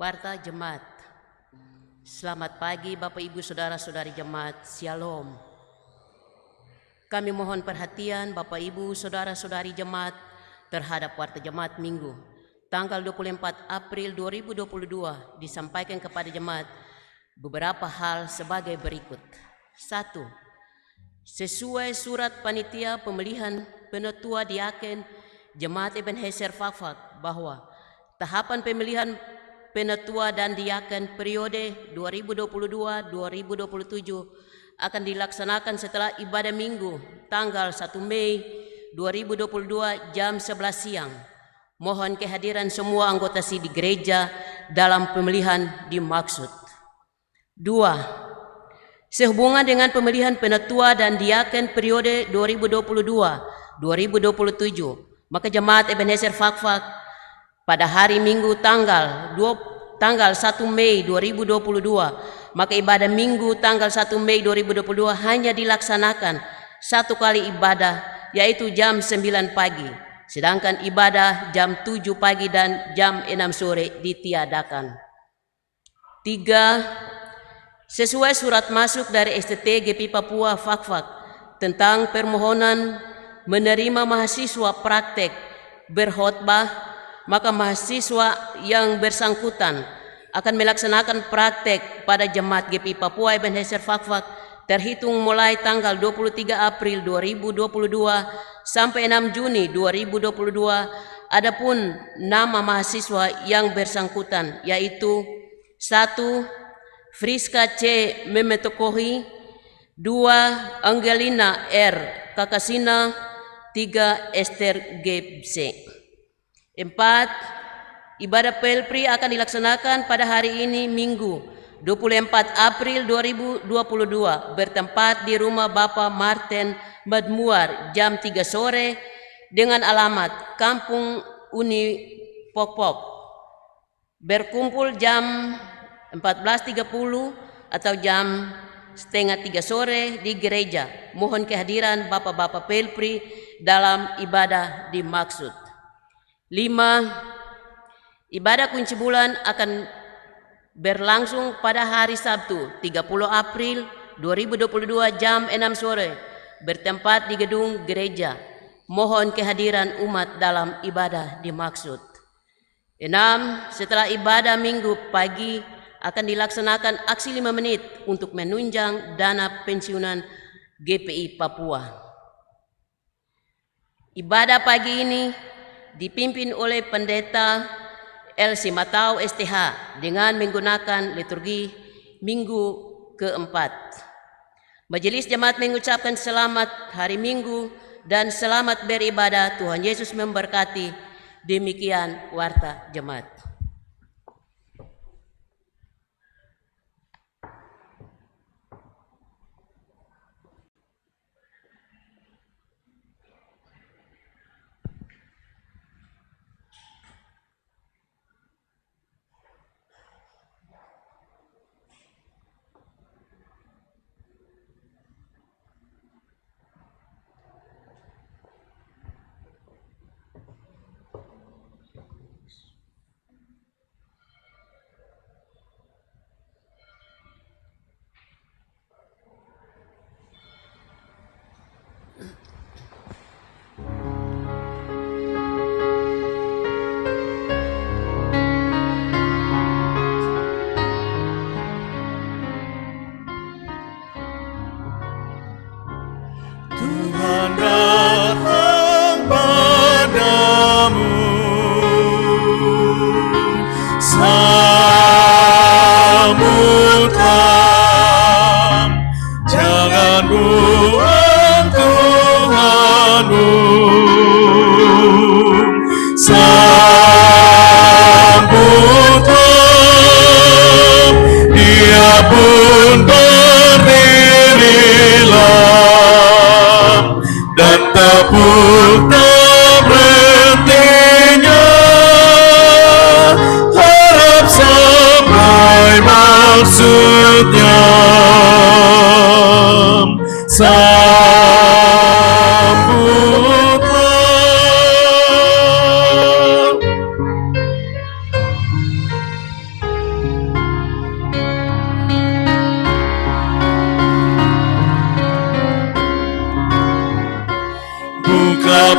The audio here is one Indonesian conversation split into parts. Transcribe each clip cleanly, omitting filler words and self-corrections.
Warta Jemaat. Selamat pagi Bapak Ibu Saudara-saudari Jemaat, Shalom. Kami mohon perhatian Bapak Ibu Saudara-saudari Jemaat terhadap Warta Jemaat Minggu tanggal 24 April 2022 disampaikan kepada Jemaat beberapa hal sebagai berikut. 1. Sesuai surat panitia pemilihan penetua diaken Jemaat Ebenezer Fakfak bahwa tahapan pemilihan penetua dan diaken periode 2022-2027 akan dilaksanakan setelah ibadah minggu tanggal 1 Mei 2022 jam 11 siang. Mohon kehadiran semua anggota di gereja dalam pemilihan dimaksud. 2. Sehubungan dengan pemilihan penetua dan diaken periode 2022-2027, maka Jemaat Ebenezer Fakfak pada hari Minggu tanggal 1 Mei 2022, maka ibadah Minggu tanggal 1 Mei 2022 hanya dilaksanakan satu kali ibadah, yaitu jam 9 pagi. Sedangkan ibadah jam 7 pagi dan jam 6 sore ditiadakan. 3. Sesuai surat masuk dari STT GPI Papua Fakfak tentang permohonan menerima mahasiswa praktek berkhotbah, maka mahasiswa yang bersangkutan akan melaksanakan praktek pada Jemaat GPI Papua Ebenezer Fakfak terhitung mulai tanggal 23 April 2022 sampai 6 Juni 2022. Adapun nama mahasiswa yang bersangkutan yaitu 1. Friska C. Memetokohi, 2. Angelina R. Kakasina, 3. Esther Gebse. 4. Ibadah Pelpri akan dilaksanakan pada hari ini Minggu 24 April 2022 bertempat di rumah Bapak Martin Madmuar jam 3 sore dengan alamat Kampung Uni Pokpok. Berkumpul jam 14.30 atau jam setengah 3 sore di gereja. Mohon kehadiran Bapak-Bapak Pelpri dalam ibadah dimaksud. 5. Ibadah kunci bulan akan berlangsung pada hari Sabtu 30 April 2022 jam 6 sore bertempat di gedung gereja. Mohon kehadiran umat dalam ibadah dimaksud. 6. Setelah ibadah Minggu pagi akan dilaksanakan aksi 5 menit untuk menunjang dana pensiunan GPI Papua. Ibadah pagi ini dipimpin oleh Pendeta Elsi Matau STH dengan menggunakan liturgi Minggu keempat. Majelis Jemaat mengucapkan selamat hari Minggu dan selamat beribadah. Tuhan Yesus memberkati. Demikian Warta Jemaat.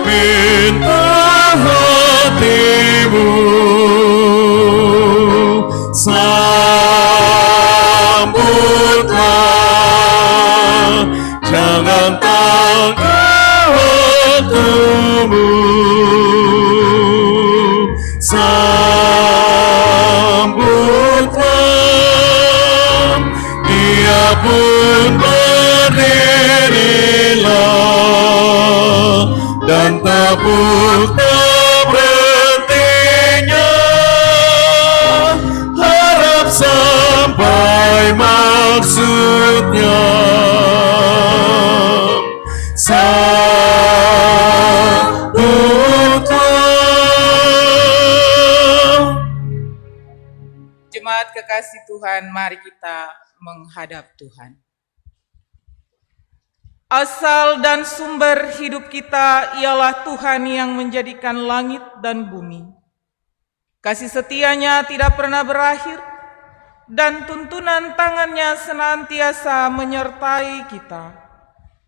pinta hatimu, sambutlah, jangan tangguh waktumu, sambutlah, Dia pun berdirilah dan tepuk berhentinya, harap sampai maksudnya. Sambutlah. Jemaat kekasih Tuhan, mari kita menghadap Tuhan. Asal dan sumber hidup kita ialah Tuhan yang menjadikan langit dan bumi. Kasih setianya tidak pernah berakhir, dan tuntunan tangannya senantiasa menyertai kita.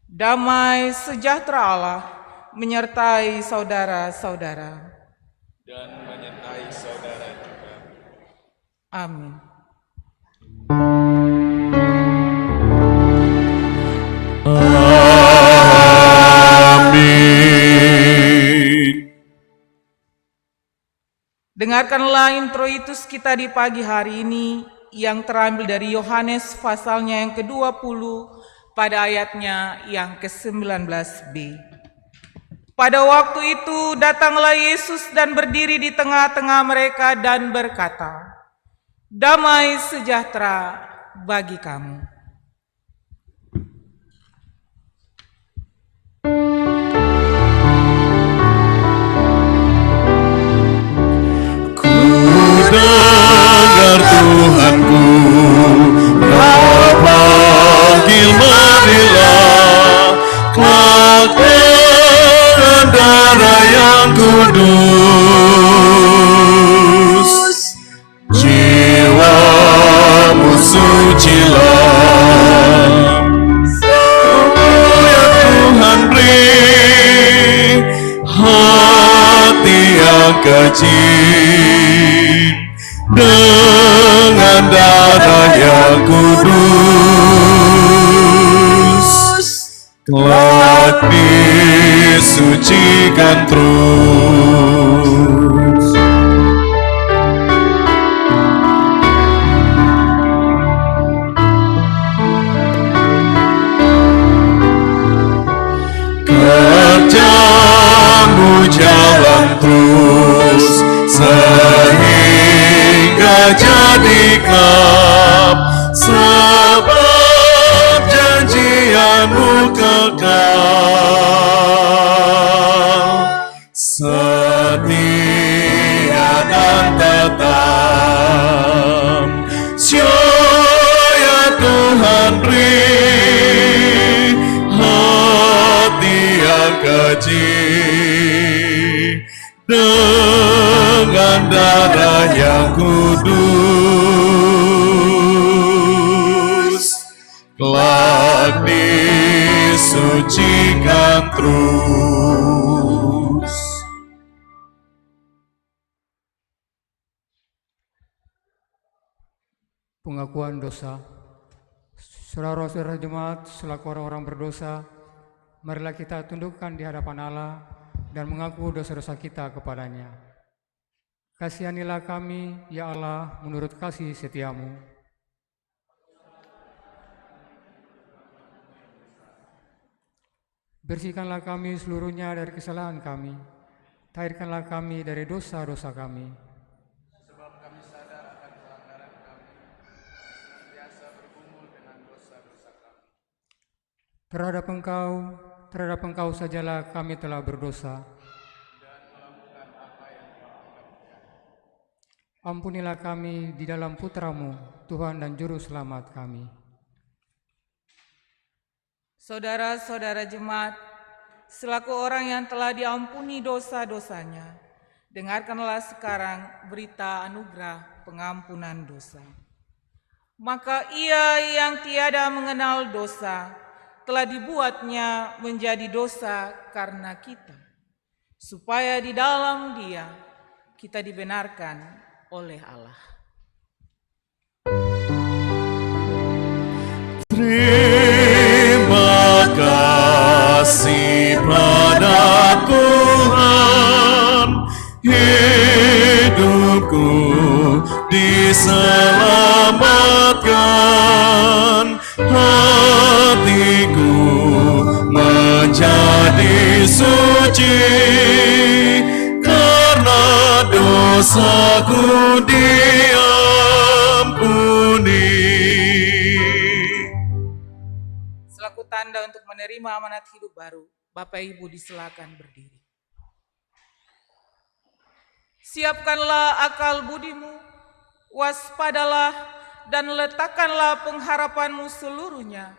Damai sejahtera Allah menyertai saudara-saudara. Dan menyertai saudara juga. Amin. Amin. Dengarkanlah introitus kita di pagi hari ini yang terambil dari Yohanes pasalnya yang ke-20 pada ayatnya yang ke-19b. Pada waktu itu datanglah Yesus dan berdiri di tengah-tengah mereka dan berkata, "Damai sejahtera bagi kamu." Dengar Tuhanku, Kau panggil marilah, kelak dengan darah yang kudus, jiwamu sucilah. Oh ya Tuhan, beri hati yang kecil dengan darah yang kudus, kelak disucikan terus. Kerjamu jalan terus sehingga jadi gelap, sebab janjianmu kekal, setia dan tetap. Ya Tuhan, beri hati yang kecil dengan darah yang kudus, kelak disucikan terus. Pengakuan dosa. Saudara-saudara jemaat, selaku orang-orang berdosa, marilah kita tundukkan di hadapan Allah dan mengaku dosa-dosa kita kepadanya. Kasihanilah kami, ya Allah, menurut kasih setiamu. Bersihkanlah kami seluruhnya dari kesalahan kami. Tahirkanlah kami dari dosa-dosa kami. Sebab kami sadar akan pelanggaran kami, senantiasa bergumul dengan dosa-dosa kami. Terhadap Engkau sajalah kami telah berdosa. Dan melakukan apa yang dianggap jahat. Ampunilah kami di dalam Putra-Mu, Tuhan dan Juru Selamat kami. Saudara-saudara jemaat, selaku orang yang telah diampuni dosa-dosanya, dengarkanlah sekarang berita anugerah pengampunan dosa. Maka Ia yang tiada mengenal dosa telah dibuatnya menjadi dosa karena kita, supaya di dalam Dia kita dibenarkan oleh Allah. Terima kasih pada Tuhan, hidupku diselamatkan, hatiku menjadi suci, karena dosaku diampuni. Selaku tanda untuk menerima amanat hidup baru, Bapak Ibu disilakan berdiri. Siapkanlah akal budimu, waspadalah dan letakkanlah pengharapanmu seluruhnya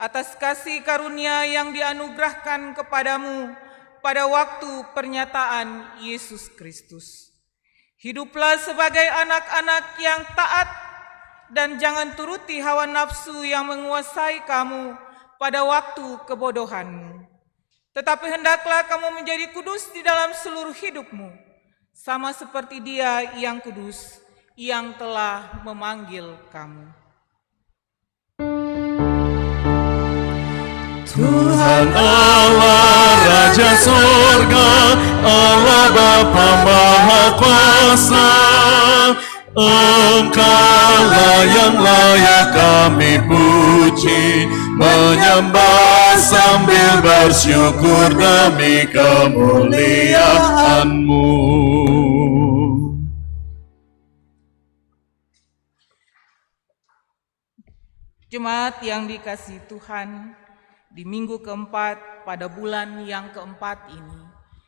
atas kasih karunia yang dianugerahkan kepadamu pada waktu pernyataan Yesus Kristus. Hiduplah sebagai anak-anak yang taat dan jangan turuti hawa nafsu yang menguasai kamu pada waktu kebodohanmu. Tetapi hendaklah kamu menjadi kudus di dalam seluruh hidupmu, sama seperti Dia yang kudus, yang telah memanggil kamu. Tuhan Allah Raja Sorga, Allah Bapa Maha Kuasa, Engkaulah yang layak kami puji, menyembah sambil bersyukur demi kemuliaan-Mu. Jemaat yang dikasihi Tuhan, di minggu keempat pada bulan yang keempat ini,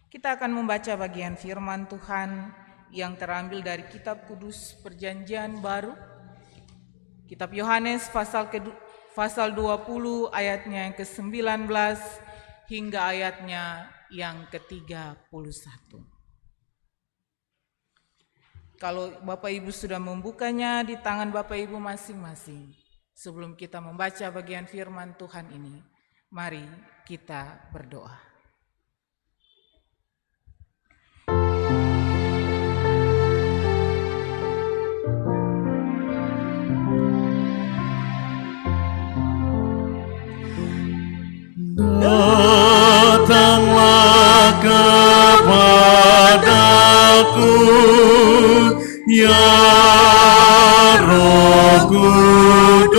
kita akan membaca bagian firman Tuhan yang terambil dari kitab kudus Perjanjian Baru, kitab Yohanes pasal 20 ayatnya yang ke-19 hingga ayatnya yang ke-31. Kalau Bapak Ibu sudah membukanya di tangan Bapak Ibu masing-masing, sebelum kita membaca bagian firman Tuhan ini, mari kita berdoa. Datanglah kepadaku, ya Roh Kudus.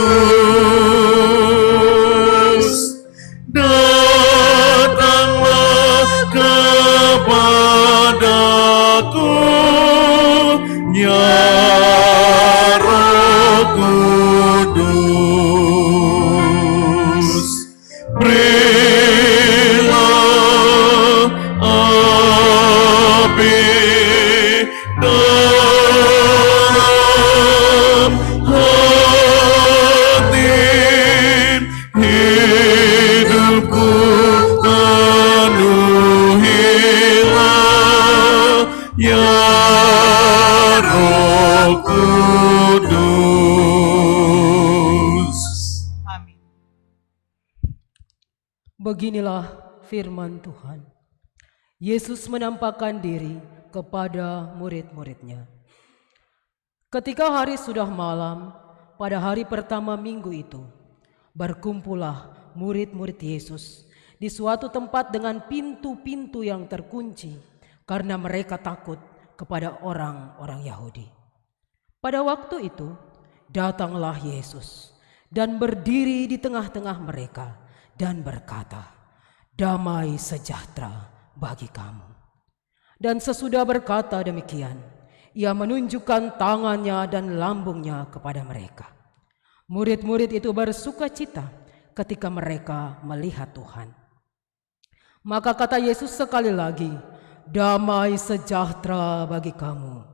Datanglah kepadaku, ya Roh Kudus. Berilah api dalam hati, hidupku penuhilah, ya Roh Kudus. Amin. Beginilah firman Tuhan. Yesus menampakkan diri kepada murid-muridnya. Ketika hari sudah malam, pada hari pertama minggu itu, berkumpullah murid-murid Yesus di suatu tempat dengan pintu-pintu yang terkunci, karena mereka takut kepada orang-orang Yahudi. Pada waktu itu, datanglah Yesus dan berdiri di tengah-tengah mereka dan berkata, "Damai sejahtera bagi kamu." Dan sesudah berkata demikian, Ia menunjukkan tangannya dan lambungnya kepada mereka. Murid-murid itu bersuka cita ketika mereka melihat Tuhan. Maka kata Yesus sekali lagi, "Damai sejahtera bagi kamu.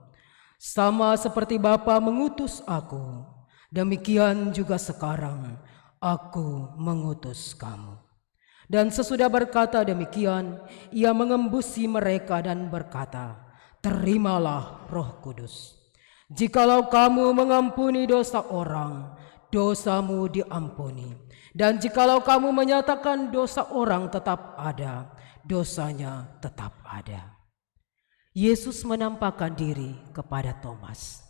Sama seperti Bapa mengutus aku, demikian juga sekarang aku mengutus kamu." Dan sesudah berkata demikian, Ia mengembusi mereka dan berkata, "Terimalah Roh Kudus. Jikalau kamu mengampuni dosa orang, dosamu diampuni. Dan jikalau kamu menyatakan dosa orang tetap ada, dosanya tetap ada." ada. Yesus menampakkan diri kepada Thomas.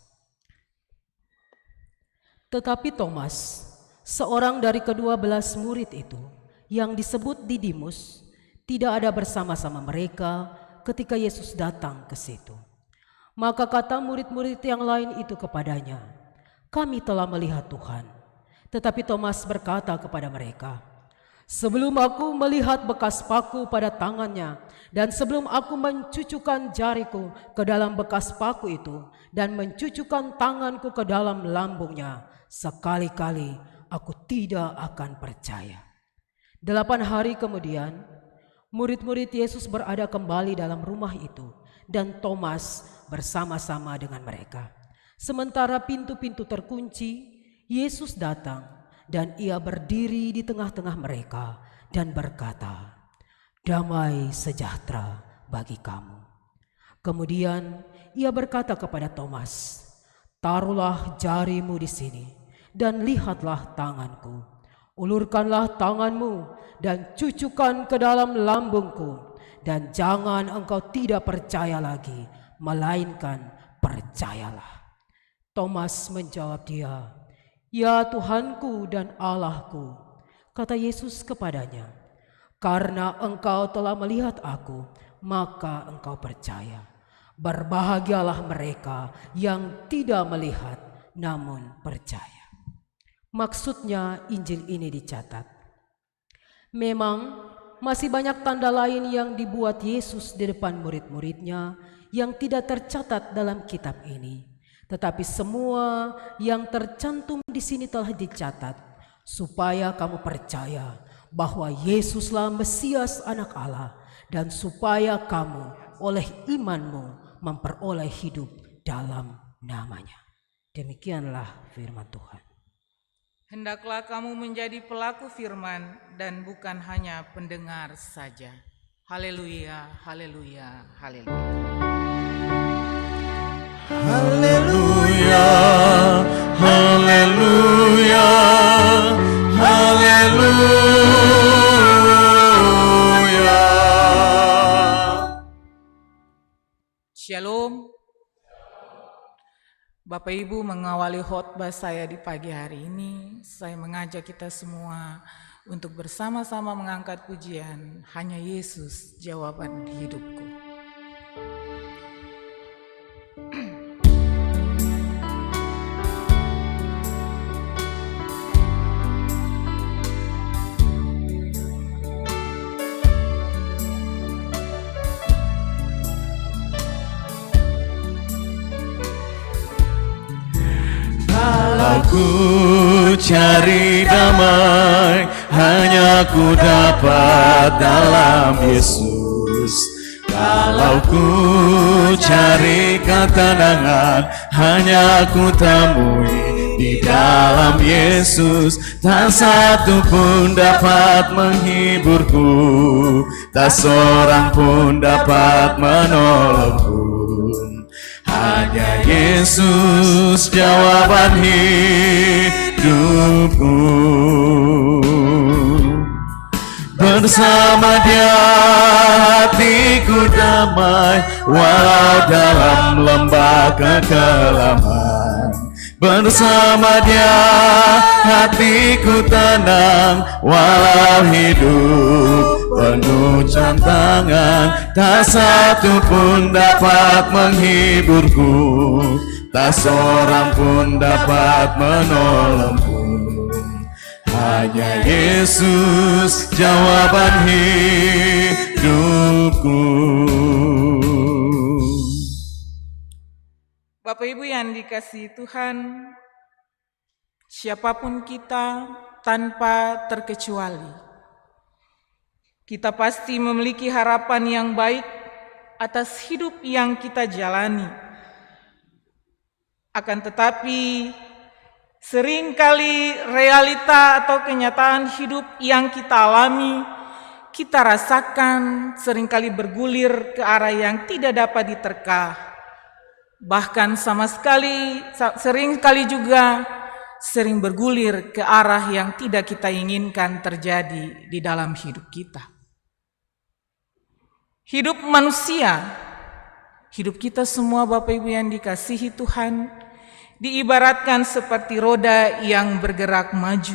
Tetapi Thomas, seorang dari ke-12 murid itu, yang disebut Didimus, tidak ada bersama-sama mereka ketika Yesus datang ke situ. Maka kata murid-murid yang lain itu kepadanya, "Kami telah melihat Tuhan." Tetapi Thomas berkata kepada mereka, "Sebelum aku melihat bekas paku pada tangannya, dan sebelum aku mencucukkan jariku ke dalam bekas paku itu, dan mencucukkan tanganku ke dalam lambungnya, sekali-kali aku tidak akan percaya." 8 hari kemudian, murid-murid Yesus berada kembali dalam rumah itu, dan Thomas bersama-sama dengan mereka. Sementara pintu-pintu terkunci, Yesus datang dan ia berdiri di tengah-tengah mereka dan berkata, "Damai sejahtera bagi kamu." Kemudian ia berkata kepada Thomas, "Taruhlah jarimu di sini dan lihatlah tanganku. Ulurkanlah tanganmu dan cucukkan ke dalam lambungku, dan jangan engkau tidak percaya lagi, melainkan percayalah." Thomas menjawab dia, "Ya Tuhanku dan Allahku." Kata Yesus kepadanya, "Karena engkau telah melihat aku, maka engkau percaya. Berbahagialah mereka yang tidak melihat namun percaya." Maksudnya Injil ini dicatat. Memang masih banyak tanda lain yang dibuat Yesus di depan murid-muridnya yang tidak tercatat dalam kitab ini. Tetapi semua yang tercantum di sini telah dicatat supaya kamu percaya bahwa Yesuslah Mesias Anak Allah, dan supaya kamu oleh imanmu memperoleh hidup dalam namanya. Demikianlah firman Tuhan. Hendaklah kamu menjadi pelaku firman dan bukan hanya pendengar saja. Haleluya, haleluya, haleluya. Haleluya, haleluya, haleluya. Shalom. Bapak Ibu, mengawali khotbah saya di pagi hari ini, saya mengajak kita semua untuk bersama-sama mengangkat pujian "Hanya Yesus Jawaban Hidupku". Ku cari damai, hanya ku dapat dalam Yesus. Kalau ku cari ketenangan, hanya ku temui di dalam Yesus. Tak satu pun dapat menghiburku, tak seorang pun dapat menolongku. Hanya Yesus jawaban hidupku. Bersama Dia hatiku damai, walau dalam lembah kekelaman. Bersama Dia hatiku tenang, walau hidup penuh tantangan. Tak satu pun dapat menghiburku, tak seorang pun dapat menolongku. Hanya Yesus jawaban hidupku. Bapak Ibu yang dikasihi Tuhan, siapapun kita tanpa terkecuali, kita pasti memiliki harapan yang baik atas hidup yang kita jalani. Akan tetapi, seringkali realita atau kenyataan hidup yang kita alami, kita rasakan seringkali bergulir ke arah yang tidak dapat diterka. Bahkan seringkali juga sering bergulir ke arah yang tidak kita inginkan terjadi di dalam hidup kita. Hidup manusia, hidup kita semua Bapak Ibu yang dikasihi Tuhan, diibaratkan seperti roda yang bergerak maju.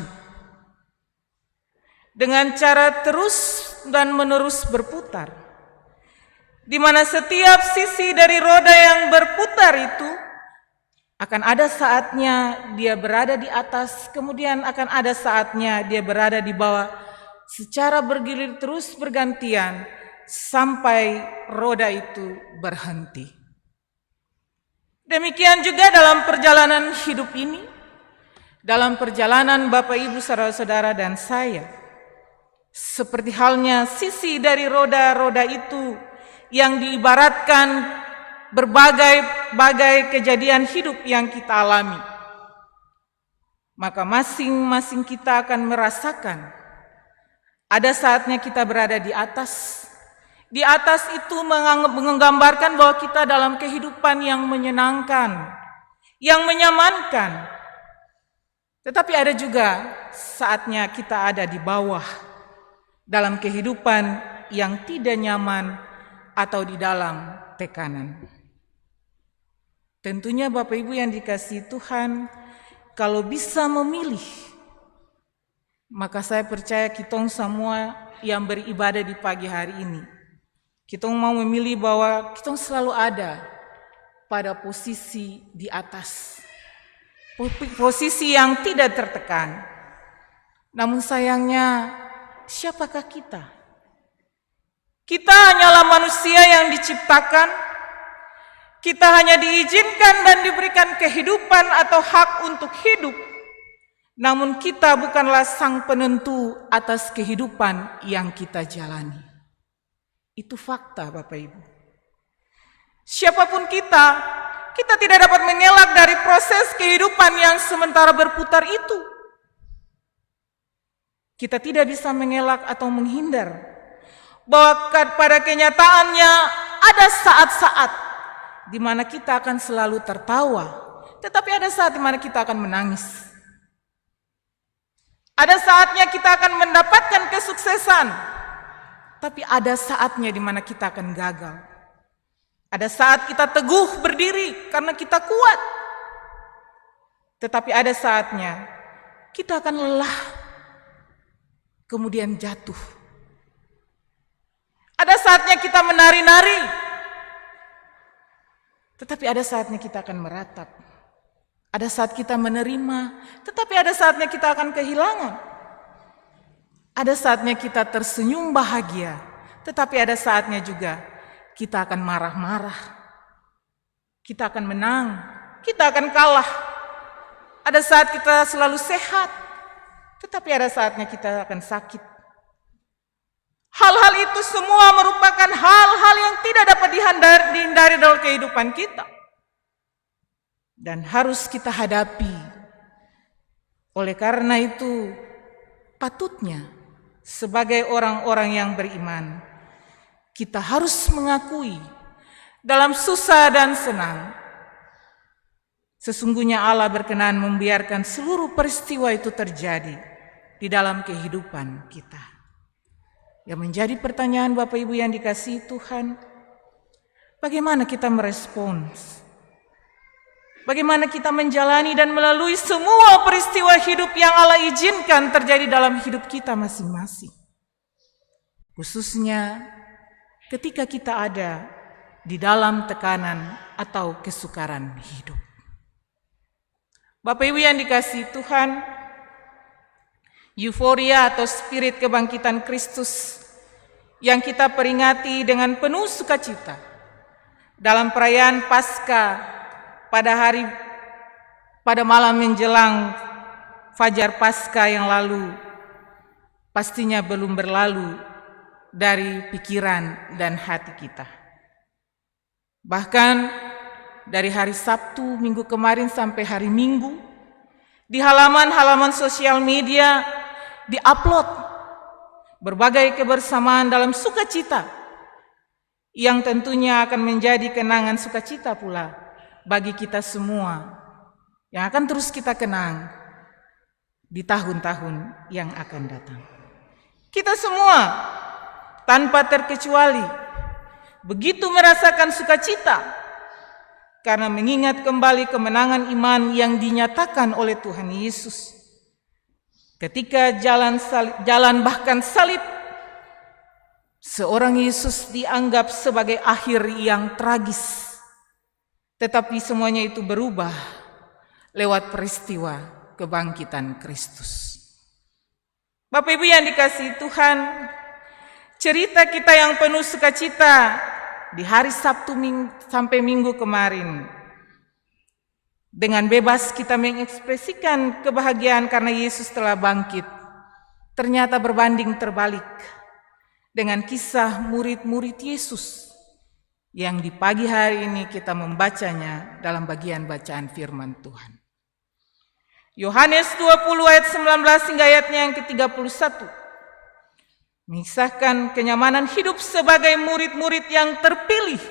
Dengan cara terus dan menerus berputar, di mana setiap sisi dari roda yang berputar itu akan ada saatnya dia berada di atas, kemudian akan ada saatnya dia berada di bawah, secara bergilir terus bergantian sampai roda itu berhenti. Demikian juga dalam perjalanan hidup ini, dalam perjalanan Bapak Ibu saudara-saudara dan saya, seperti halnya sisi dari roda itu yang diibaratkan berbagai kejadian hidup yang kita alami, maka masing-masing kita akan merasakan ada saatnya kita berada di atas. Di atas itu menggambarkan bahwa kita dalam kehidupan yang menyenangkan, yang menyamankan. Tetapi ada juga saatnya kita ada di bawah, dalam kehidupan yang tidak nyaman atau di dalam tekanan. Tentunya Bapak Ibu yang dikasihi Tuhan, kalau bisa memilih, maka saya percaya kita semua yang beribadah di pagi hari ini, kita mau memilih bahwa kita selalu ada pada posisi di atas, posisi yang tidak tertekan. Namun sayangnya, siapakah kita? Kita hanyalah manusia yang diciptakan, kita hanya diizinkan dan diberikan kehidupan atau hak untuk hidup. Namun kita bukanlah sang penentu atas kehidupan yang kita jalani. Itu fakta Bapak Ibu. Siapapun kita tidak dapat mengelak dari proses kehidupan yang sementara berputar itu. Kita tidak bisa mengelak atau menghindar bahwa pada kenyataannya ada saat-saat di mana kita akan selalu tertawa, tetapi ada saat di mana kita akan menangis. Ada saatnya kita akan mendapatkan kesuksesan, tapi ada saatnya di mana kita akan gagal. Ada saat kita teguh berdiri karena kita kuat, tetapi ada saatnya kita akan lelah, kemudian jatuh. Ada saatnya kita menari-nari, tetapi ada saatnya kita akan meratap. Ada saat kita menerima, tetapi ada saatnya kita akan kehilangan. Ada saatnya kita tersenyum bahagia, tetapi ada saatnya juga kita akan marah-marah. Kita akan menang, kita akan kalah. Ada saat kita selalu sehat, tetapi ada saatnya kita akan sakit. Hal-hal itu semua merupakan hal-hal yang tidak dapat dihindari dalam kehidupan kita. Dan harus kita hadapi. Oleh karena itu, patutnya sebagai orang-orang yang beriman, kita harus mengakui dalam susah dan senang, sesungguhnya Allah berkenan membiarkan seluruh peristiwa itu terjadi di dalam kehidupan kita. Yang menjadi pertanyaan Bapak Ibu yang dikasihi Tuhan, bagaimana kita merespons? Bagaimana kita menjalani dan melalui semua peristiwa hidup yang Allah izinkan terjadi dalam hidup kita masing-masing. Khususnya ketika kita ada di dalam tekanan atau kesukaran hidup. Bapak Ibu yang dikasihi Tuhan, euforia atau spirit kebangkitan Kristus yang kita peringati dengan penuh sukacita dalam perayaan Paskah pada malam menjelang fajar Paskah yang lalu, pastinya belum berlalu dari pikiran dan hati kita. Bahkan dari hari Sabtu minggu kemarin sampai hari Minggu, di halaman-halaman sosial media diupload berbagai kebersamaan dalam sukacita yang tentunya akan menjadi kenangan sukacita pula bagi kita semua yang akan terus kita kenang di tahun-tahun yang akan datang. Kita semua tanpa terkecuali begitu merasakan sukacita karena mengingat kembali kemenangan iman yang dinyatakan oleh Tuhan Yesus. Ketika jalan bahkan salib, seorang Yesus dianggap sebagai akhir yang tragis. Tetapi semuanya itu berubah lewat peristiwa kebangkitan Kristus. Bapak Ibu yang dikasihi Tuhan, cerita kita yang penuh sukacita di hari Sabtu sampai Minggu kemarin, dengan bebas kita mengekspresikan kebahagiaan karena Yesus telah bangkit, ternyata berbanding terbalik dengan kisah murid-murid Yesus yang di pagi hari ini kita membacanya dalam bagian bacaan firman Tuhan. Yohanes 20 ayat 19 hingga ayatnya yang ke-31 mengisahkan kenyamanan hidup sebagai murid-murid yang terpilih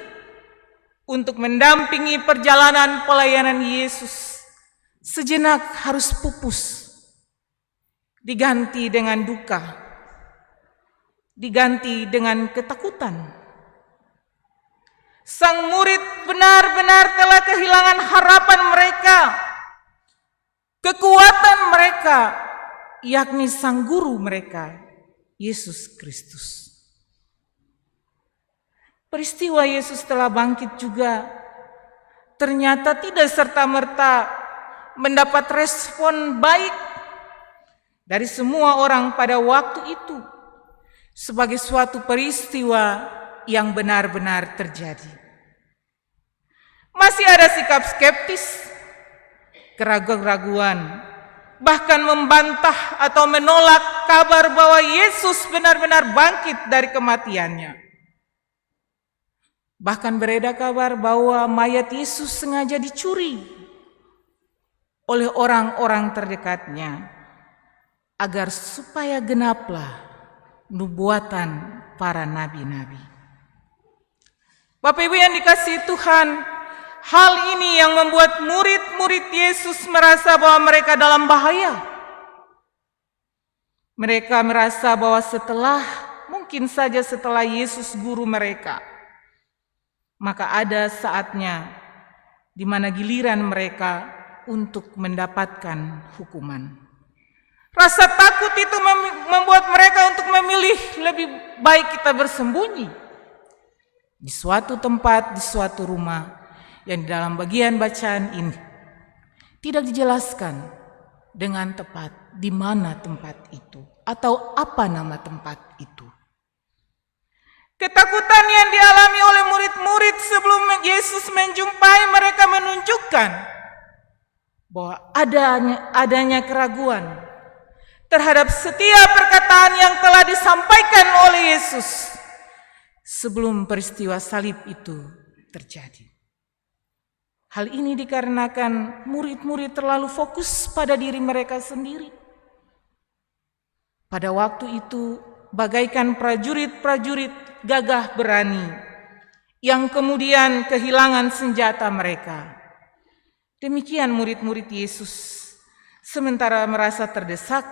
untuk mendampingi perjalanan pelayanan Yesus. Sejenak harus pupus, diganti dengan duka, diganti dengan ketakutan. Sang murid benar-benar telah kehilangan harapan mereka, kekuatan mereka, yakni sang guru mereka, Yesus Kristus. Peristiwa Yesus telah bangkit juga ternyata tidak serta-merta mendapat respon baik dari semua orang pada waktu itu sebagai suatu peristiwa yang benar-benar terjadi. Masih ada sikap skeptis, keraguan-raguan, bahkan membantah atau menolak kabar bahwa Yesus benar-benar bangkit dari kematiannya. Bahkan beredar kabar bahwa mayat Yesus sengaja dicuri oleh orang-orang terdekatnya agar supaya genaplah nubuatan para nabi-nabi. Bapak Ibu yang dikasihi Tuhan, hal ini yang membuat murid-murid Yesus merasa bahwa mereka dalam bahaya. Mereka merasa bahwa mungkin saja setelah Yesus guru mereka, maka ada saatnya di mana giliran mereka untuk mendapatkan hukuman. Rasa takut itu membuat mereka untuk memilih lebih baik kita bersembunyi di suatu tempat, di suatu rumah yang di dalam bagian bacaan ini tidak dijelaskan dengan tepat di mana tempat itu atau apa nama tempat itu. Ketakutan yang dialami oleh murid-murid sebelum Yesus menjumpai mereka menunjukkan bahwa adanya keraguan terhadap setiap perkataan yang telah disampaikan oleh Yesus sebelum peristiwa salib itu terjadi. Hal ini dikarenakan murid-murid terlalu fokus pada diri mereka sendiri. Pada waktu itu bagaikan prajurit-prajurit gagah berani yang kemudian kehilangan senjata mereka. Demikian murid-murid Yesus, sementara merasa terdesak,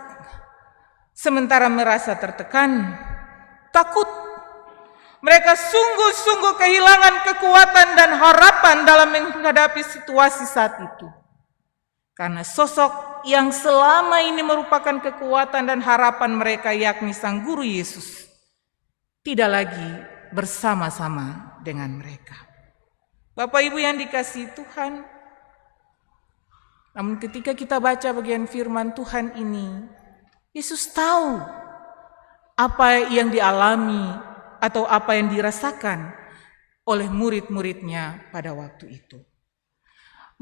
sementara merasa tertekan, takut. Mereka sungguh-sungguh kehilangan kekuatan dan harapan dalam menghadapi situasi saat itu. Karena sosok yang selama ini merupakan kekuatan dan harapan mereka, yakni Sang Guru Yesus, tidak lagi bersama-sama dengan mereka. Bapak Ibu yang dikasihi Tuhan, namun ketika kita baca bagian firman Tuhan ini, Yesus tahu apa yang dialami atau apa yang dirasakan oleh murid-muridnya pada waktu itu.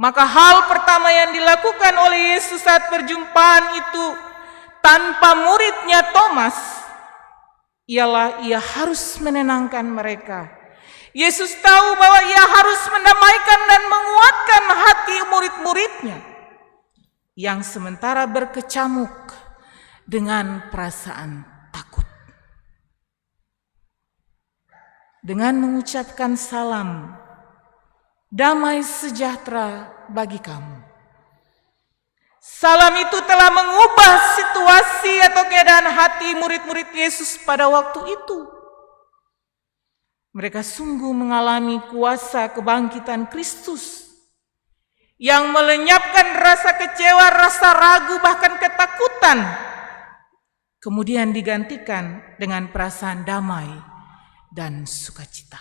Maka hal pertama yang dilakukan oleh Yesus saat perjumpaan itu tanpa muridnya Thomas ialah ia harus menenangkan mereka. Yesus tahu bahwa ia harus mendamaikan dan menguatkan hati murid-muridnya yang sementara berkecamuk dengan perasaan takut. Dengan mengucapkan salam, damai sejahtera bagi kamu. Salam itu telah mengubah situasi atau keadaan hati murid-murid Yesus pada waktu itu. Mereka sungguh mengalami kuasa kebangkitan Kristus yang melenyapkan rasa kecewa, rasa ragu, bahkan ketakutan. Kemudian digantikan dengan perasaan damai dan sukacita.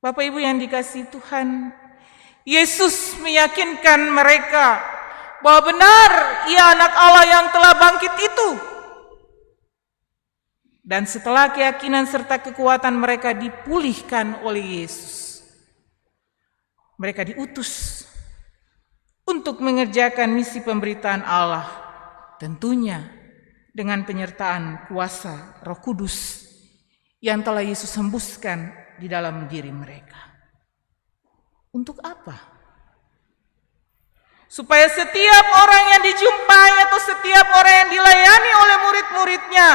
Bapak Ibu yang dikasihi Tuhan, Yesus meyakinkan mereka bahwa benar Ia anak Allah yang telah bangkit itu. Dan setelah keyakinan serta kekuatan mereka dipulihkan oleh Yesus, mereka diutus untuk mengerjakan misi pemberitaan Allah, tentunya dengan penyertaan kuasa Roh Kudus yang telah Yesus hembuskan di dalam diri mereka. Untuk apa? Supaya setiap orang yang dijumpai atau setiap orang yang dilayani oleh murid-muridnya,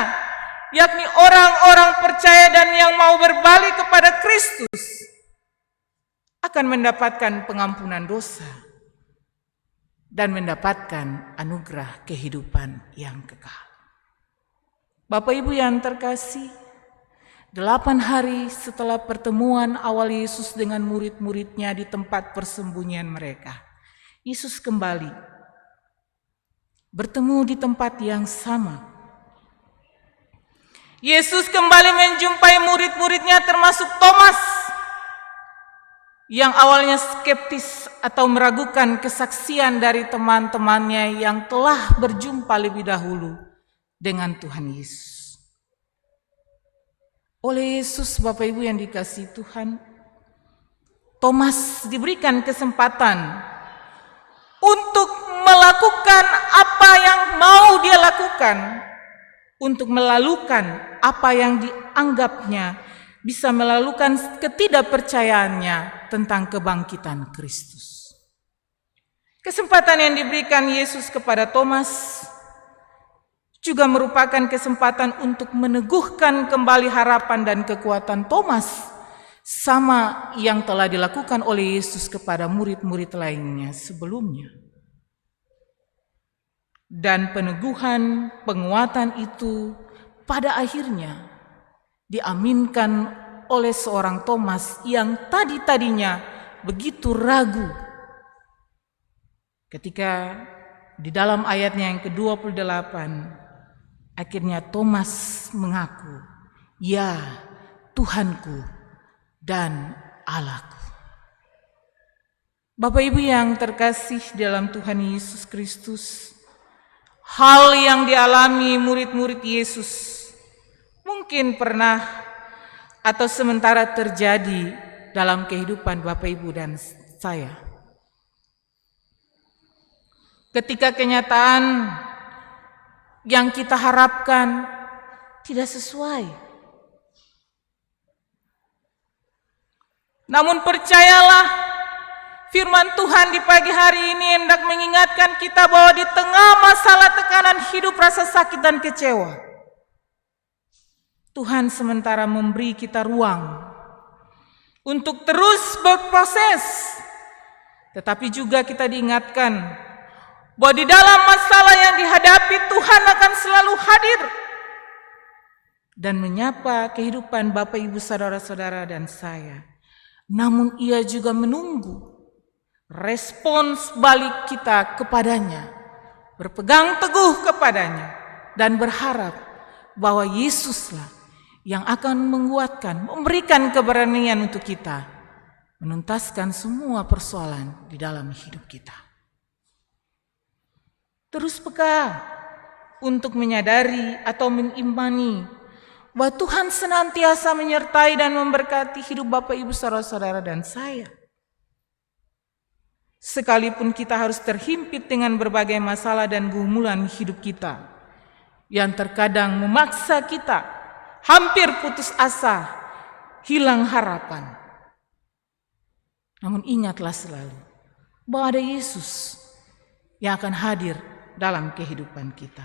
yakni orang-orang percaya dan yang mau berbalik kepada Kristus, akan mendapatkan pengampunan dosa dan mendapatkan anugerah kehidupan yang kekal. Bapak Ibu yang terkasih, 8 hari setelah pertemuan awal Yesus dengan murid-muridnya di tempat persembunyian mereka, Yesus kembali bertemu di tempat yang sama. Yesus kembali menjumpai murid-muridnya termasuk Thomas yang awalnya skeptis atau meragukan kesaksian dari teman-temannya yang telah berjumpa lebih dahulu dengan Tuhan Yesus. Oleh Yesus, Bapak Ibu yang dikasihi Tuhan, Thomas diberikan kesempatan untuk melakukan apa yang mau dia lakukan, untuk melalukan apa yang dianggapnya bisa melalukan ketidakpercayaannya tentang kebangkitan Kristus. Kesempatan yang diberikan Yesus kepada Thomas juga merupakan kesempatan untuk meneguhkan kembali harapan dan kekuatan Thomas, sama yang telah dilakukan oleh Yesus kepada murid-murid lainnya sebelumnya. Dan peneguhan, penguatan itu pada akhirnya diaminkan oleh seorang Thomas yang tadinya begitu ragu. Ketika di dalam ayatnya yang ke-28, akhirnya Thomas mengaku, "Ya, Tuhanku dan Allahku." Bapak Ibu yang terkasih dalam Tuhan Yesus Kristus, hal yang dialami murid-murid Yesus mungkin pernah atau sementara terjadi dalam kehidupan Bapak Ibu dan saya. Ketika kenyataan yang kita harapkan tidak sesuai. Namun percayalah, firman Tuhan di pagi hari ini hendak mengingatkan kita bahwa di tengah masalah, tekanan hidup, rasa sakit dan kecewa, Tuhan sementara memberi kita ruang untuk terus berproses. Tetapi juga kita diingatkan bahwa di dalam masalah yang dihadapi, Tuhan akan selalu hadir dan menyapa kehidupan Bapak Ibu saudara-saudara dan saya. Namun Ia juga menunggu respons balik kita kepadanya, berpegang teguh kepadanya dan berharap bahwa Yesuslah yang akan menguatkan, memberikan keberanian untuk kita menuntaskan semua persoalan di dalam hidup kita. Terus peka untuk menyadari atau mengimani bahwa Tuhan senantiasa menyertai dan memberkati hidup Bapak Ibu saudara-saudara dan saya. Sekalipun kita harus terhimpit dengan berbagai masalah dan gumulan hidup kita yang terkadang memaksa kita hampir putus asa, hilang harapan. Namun ingatlah selalu bahwa ada Yesus yang akan hadir dalam kehidupan kita.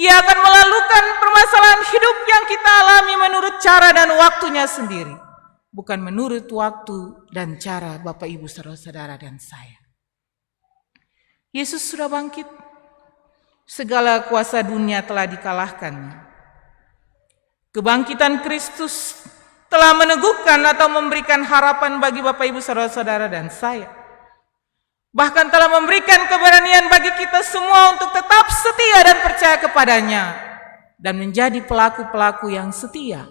Ia akan melalukan permasalahan hidup yang kita alami menurut cara dan waktunya sendiri, bukan menurut waktu dan cara Bapak Ibu saudara-saudara dan saya. Yesus sudah bangkit. Segala kuasa dunia telah dikalahkannya. Kebangkitan Kristus telah meneguhkan atau memberikan harapan bagi Bapak Ibu saudara-saudara dan saya. Bahkan telah memberikan keberanian bagi kita semua untuk tetap setia dan percaya kepadanya dan menjadi pelaku-pelaku yang setia,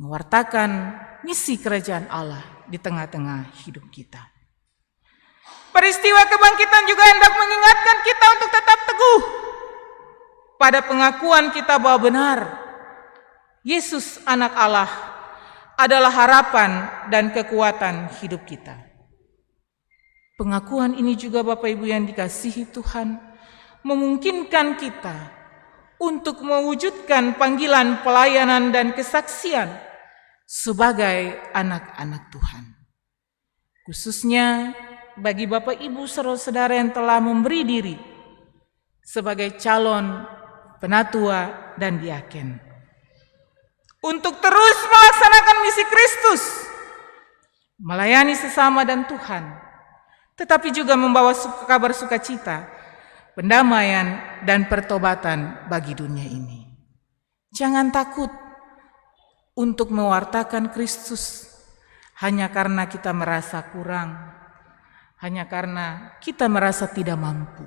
mewartakan misi kerajaan Allah di tengah-tengah hidup kita. Peristiwa kebangkitan juga hendak mengingatkan kita untuk tetap teguh pada pengakuan kita bahwa benar Yesus anak Allah adalah harapan dan kekuatan hidup kita. Pengakuan ini juga Bapak Ibu yang dikasihi Tuhan memungkinkan kita untuk mewujudkan panggilan pelayanan dan kesaksian sebagai anak-anak Tuhan. Khususnya bagi Bapak Ibu saudara-saudara yang telah memberi diri sebagai calon penatua dan diaken. Untuk terus melaksanakan misi Kristus, melayani sesama dan Tuhan, tetapi juga membawa kabar sukacita, pendamaian, dan pertobatan bagi dunia ini. Jangan takut untuk mewartakan Kristus hanya karena kita merasa kurang, hanya karena kita merasa tidak mampu.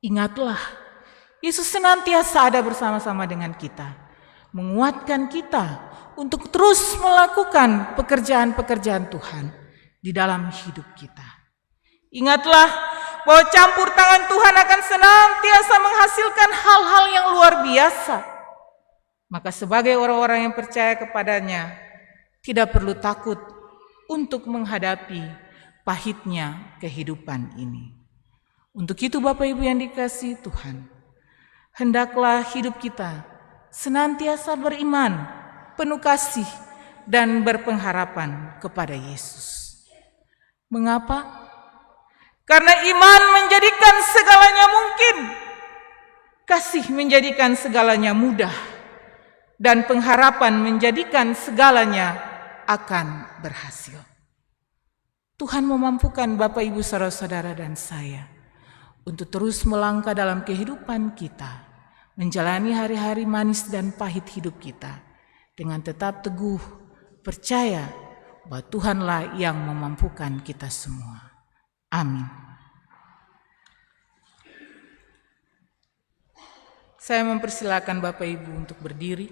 Ingatlah, Yesus senantiasa ada bersama-sama dengan kita, menguatkan kita untuk terus melakukan pekerjaan-pekerjaan Tuhan di dalam hidup kita. Ingatlah bahwa campur tangan Tuhan akan senantiasa menghasilkan hal-hal yang luar biasa. Maka sebagai orang-orang yang percaya kepadanya, tidak perlu takut untuk menghadapi pahitnya kehidupan ini. Untuk itu Bapak Ibu yang dikasihi Tuhan, hendaklah hidup kita senantiasa beriman, penuh kasih, dan berpengharapan kepada Yesus. Mengapa? Karena iman menjadikan segalanya mungkin, kasih menjadikan segalanya mudah, dan pengharapan menjadikan segalanya akan berhasil. Tuhan memampukan Bapak Ibu saudara-saudara dan saya untuk terus melangkah dalam kehidupan kita, menjalani hari-hari manis dan pahit hidup kita dengan tetap teguh percaya bahwa Tuhanlah yang memampukan kita semua. Amin. Saya mempersilakan Bapak Ibu untuk berdiri.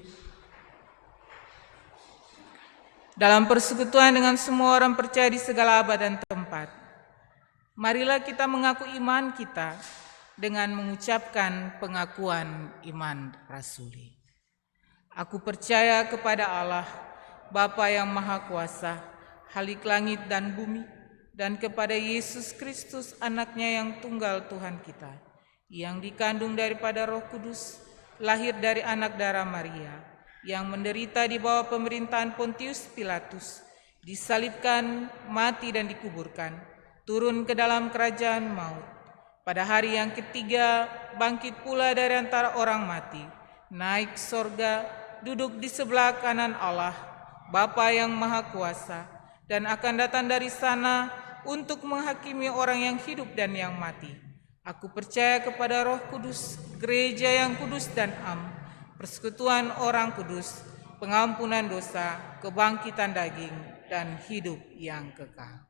Dalam persekutuan dengan semua orang percaya di segala abad dan tempat, marilah kita mengaku iman kita dengan mengucapkan pengakuan iman rasuli. Aku percaya kepada Allah, Bapa yang Maha Kuasa, Khalik langit dan bumi, dan kepada Yesus Kristus, anaknya yang tunggal Tuhan kita, yang dikandung daripada Roh Kudus, lahir dari anak darah Maria, yang menderita di bawah pemerintahan Pontius Pilatus, disalibkan, mati dan dikuburkan, turun ke dalam kerajaan maut. Pada hari yang ketiga, bangkit pula dari antara orang mati, naik sorga, duduk di sebelah kanan Allah, Bapa yang Maha Kuasa, dan akan datang dari sana untuk menghakimi orang yang hidup dan yang mati. Aku percaya kepada Roh Kudus, gereja yang kudus dan am, persekutuan orang kudus, pengampunan dosa, kebangkitan daging, dan hidup yang kekal.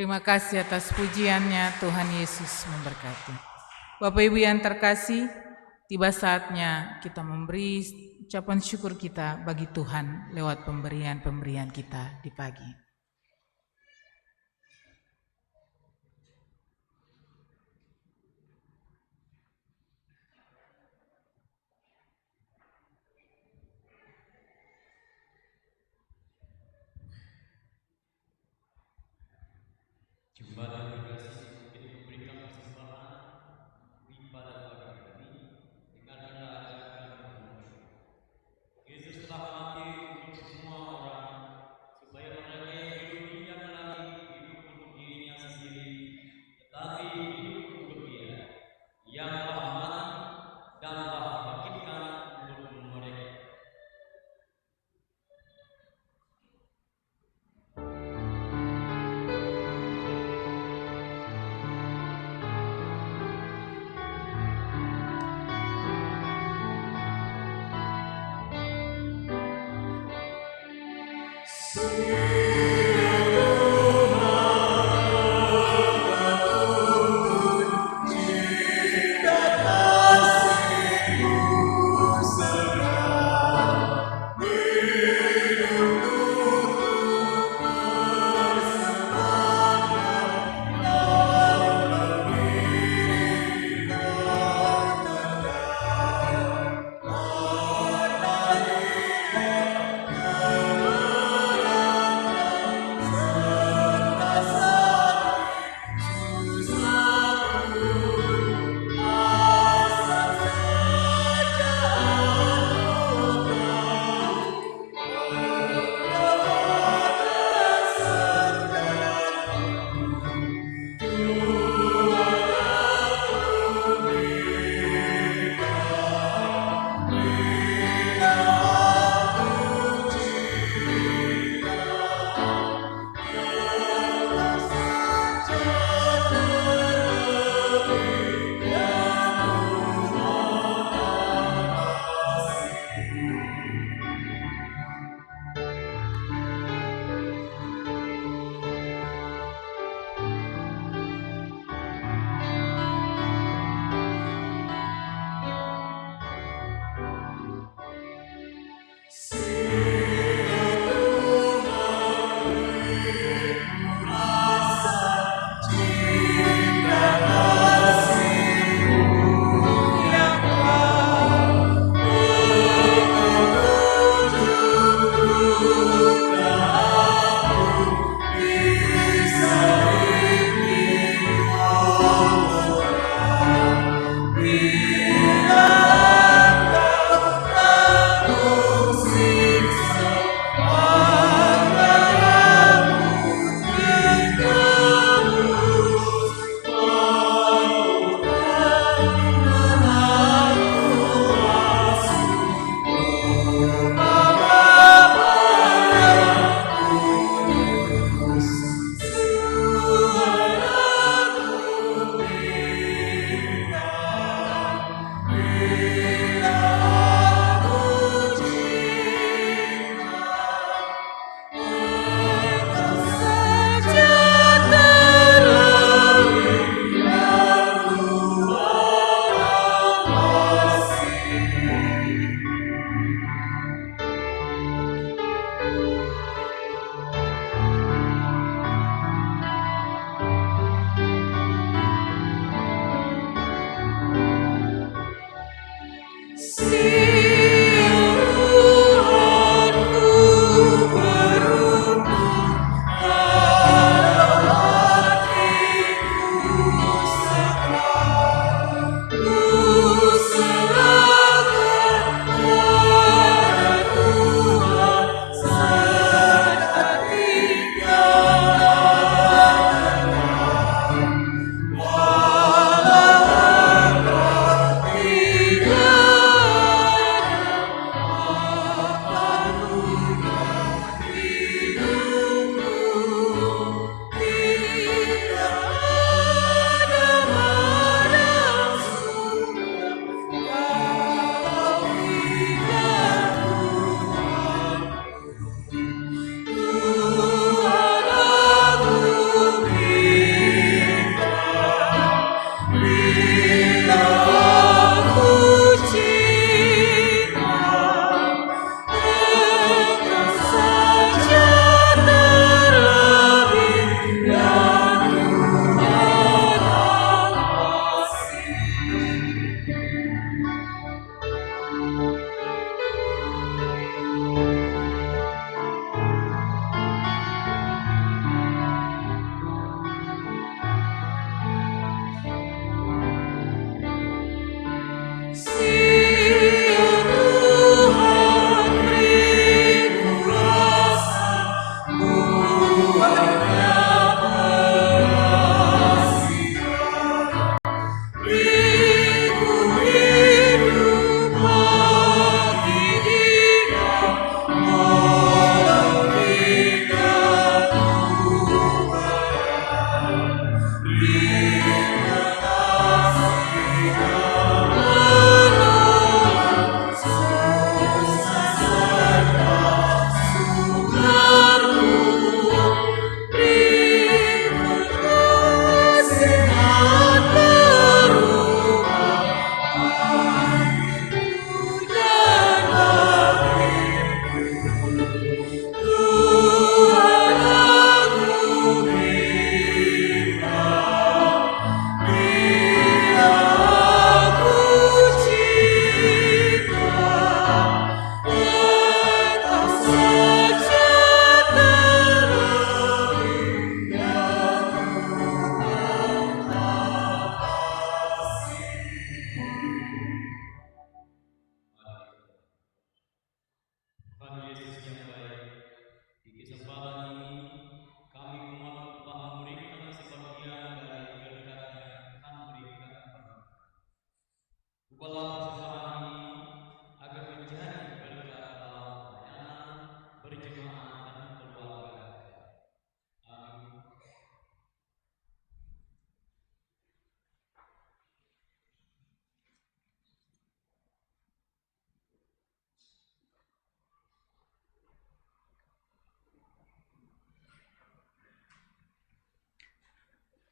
Terima kasih atas pujiannya, Tuhan Yesus memberkati. Bapak Ibu yang terkasih, tiba saatnya kita memberi ucapan syukur kita bagi Tuhan lewat pemberian-pemberian kita di pagi. Yesus telah mati untuk semua orang, supaya mereka yang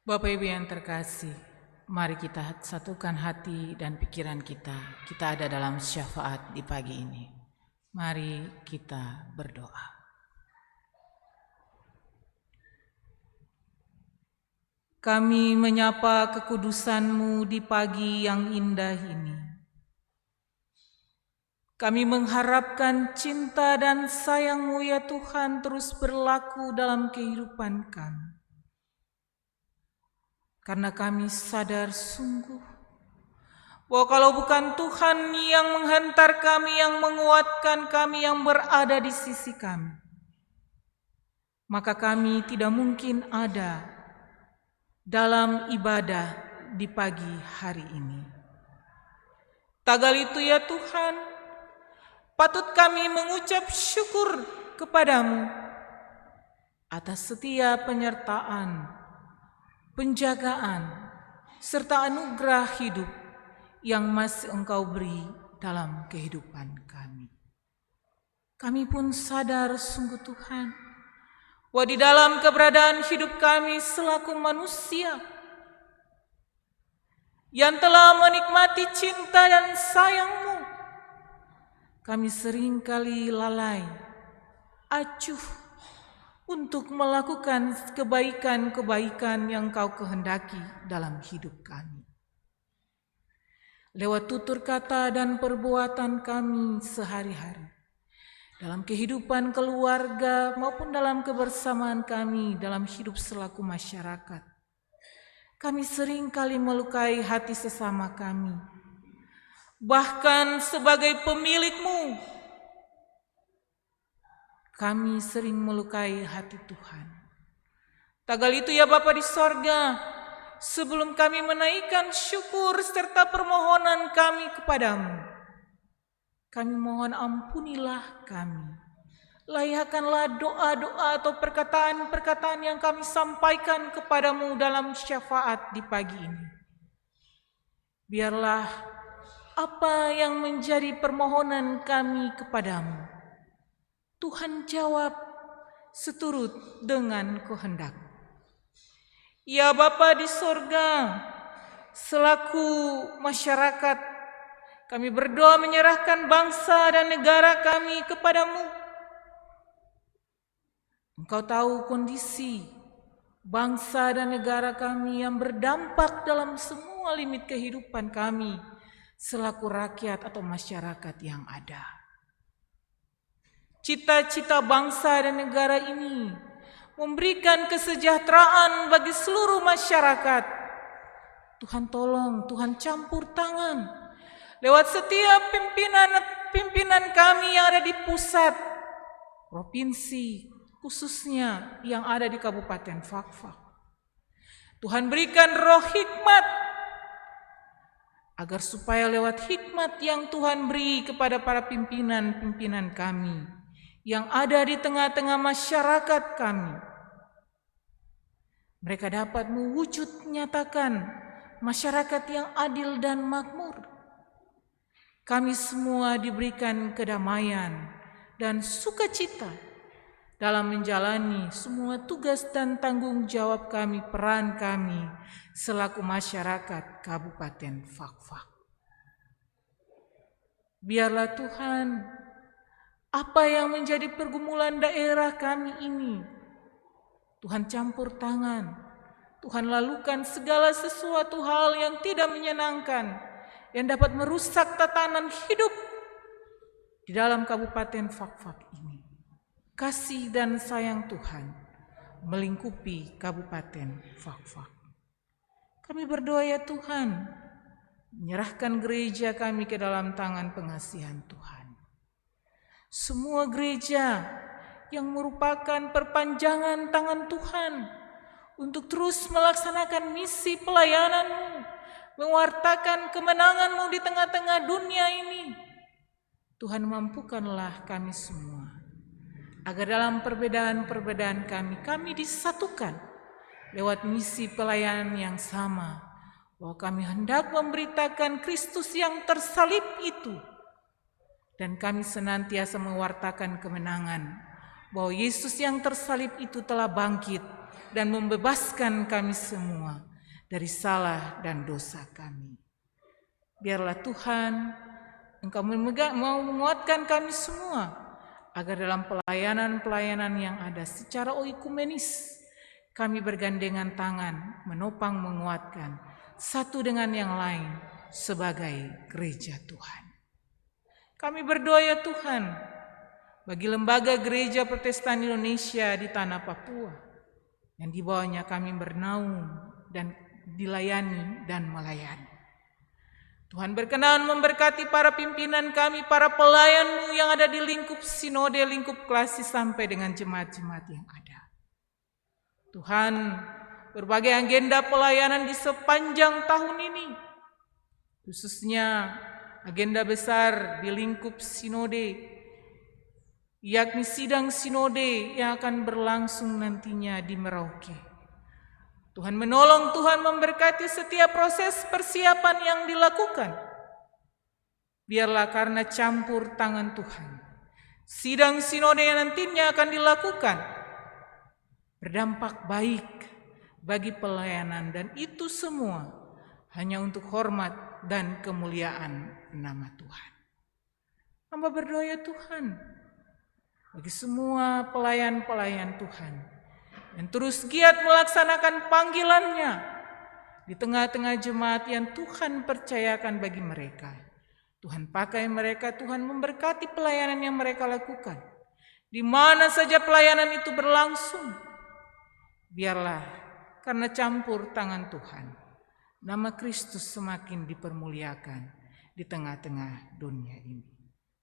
Bapak Ibu yang terkasih, mari kita satukan hati dan pikiran kita. Kita ada dalam syafaat di pagi ini. Mari kita berdoa. Kami menyapa kekudusan-Mu di pagi yang indah ini. Kami mengharapkan cinta dan sayang-Mu ya Tuhan terus berlaku dalam kehidupan kami. Karena kami sadar sungguh bahwa kalau bukan Tuhan yang menghantar kami, yang menguatkan kami, yang berada di sisi kami, maka kami tidak mungkin ada dalam ibadah di pagi hari ini. Tagal itu ya Tuhan, patut kami mengucap syukur kepadamu atas setiap penyertaan, penjagaan, serta anugerah hidup yang masih Engkau beri dalam kehidupan kami. Kami pun sadar sungguh Tuhan, bahwa di dalam keberadaan hidup kami selaku manusia yang telah menikmati cinta dan sayang-Mu, kami seringkali lalai, acuh untuk melakukan kebaikan-kebaikan yang Kau kehendaki dalam hidup kami. Lewat tutur kata dan perbuatan kami sehari-hari, dalam kehidupan keluarga maupun dalam kebersamaan kami dalam hidup selaku masyarakat, kami seringkali melukai hati sesama kami. Bahkan sebagai pemilik-Mu, kami sering melukai hati Tuhan. Tagal itu ya Bapa di sorga, sebelum kami menaikkan syukur serta permohonan kami kepadamu, kami mohon ampunilah kami. Layakkanlah doa-doa atau perkataan-perkataan yang kami sampaikan kepadamu dalam syafaat di pagi ini. Biarlah apa yang menjadi permohonan kami kepadamu, Tuhan jawab seturut dengan kehendak. Ya Bapa di sorga, selaku masyarakat, kami berdoa menyerahkan bangsa dan negara kami kepadamu. Engkau tahu kondisi bangsa dan negara kami yang berdampak dalam semua limit kehidupan kami selaku rakyat atau masyarakat yang ada. Cita-cita bangsa dan negara ini memberikan kesejahteraan bagi seluruh masyarakat. Tuhan tolong, Tuhan campur tangan lewat setiap pimpinan kami yang ada di pusat, provinsi, khususnya yang ada di Kabupaten Fakfak. Tuhan berikan roh hikmat, agar supaya lewat hikmat yang Tuhan beri kepada para pimpinan-pimpinan kami yang ada di tengah-tengah masyarakat kami, mereka dapat mewujud nyatakan masyarakat yang adil dan makmur. Kami semua diberikan kedamaian dan sukacita dalam menjalani semua tugas dan tanggung jawab kami, peran kami selaku masyarakat Kabupaten Fakfak. Biarlah Tuhan, apa yang menjadi pergumulan daerah kami ini, Tuhan campur tangan, Tuhan lalukan segala sesuatu hal yang tidak menyenangkan, yang dapat merusak tatanan hidup di dalam Kabupaten Fakfak ini. Kasih dan sayang Tuhan melingkupi Kabupaten Fakfak. Kami berdoa ya Tuhan, menyerahkan gereja kami ke dalam tangan pengasihan Tuhan. Semua gereja yang merupakan perpanjangan tangan Tuhan untuk terus melaksanakan misi pelayanan-Mu, mewartakan kemenangan-Mu di tengah-tengah dunia ini. Tuhan mampukanlah kami semua, agar dalam perbedaan-perbedaan kami disatukan lewat misi pelayanan yang sama, bahwa kami hendak memberitakan Kristus yang tersalib itu, dan kami senantiasa mewartakan kemenangan, bahwa Yesus yang tersalib itu telah bangkit dan membebaskan kami semua dari salah dan dosa kami. Biarlah Tuhan, Engkau mau menguatkan kami semua, agar dalam pelayanan-pelayanan yang ada secara oikumenis, kami bergandengan tangan, menopang, menguatkan, satu dengan yang lain sebagai gereja Tuhan. Kami berdoa ya Tuhan, bagi lembaga gereja Protestan Indonesia di tanah Papua, yang di bawahnya kami bernaung dan dilayani dan melayani. Tuhan berkenan memberkati para pimpinan kami, para pelayan-Mu yang ada di lingkup sinode, lingkup klasik sampai dengan jemaat-jemaat yang ada. Tuhan, berbagai agenda pelayanan di sepanjang tahun ini, khususnya agenda besar di lingkup sinode, yakni sidang sinode yang akan berlangsung nantinya di Merauke. Tuhan menolong, Tuhan memberkati setiap proses persiapan yang dilakukan. Biarlah karena campur tangan Tuhan, sidang sinode yang nantinya akan dilakukan berdampak baik bagi pelayanan, dan itu semua hanya untuk hormat dan kemuliaan nama Tuhan. Hamba berdoa ya Tuhan, bagi semua pelayan-pelayan Tuhan yang terus giat melaksanakan panggilannya di tengah-tengah jemaat yang Tuhan percayakan bagi mereka. Tuhan pakai mereka, Tuhan memberkati pelayanan yang mereka lakukan. Di mana saja pelayanan itu berlangsung, biarlah karena campur tangan Tuhan, nama Kristus semakin dipermuliakan di tengah-tengah dunia ini.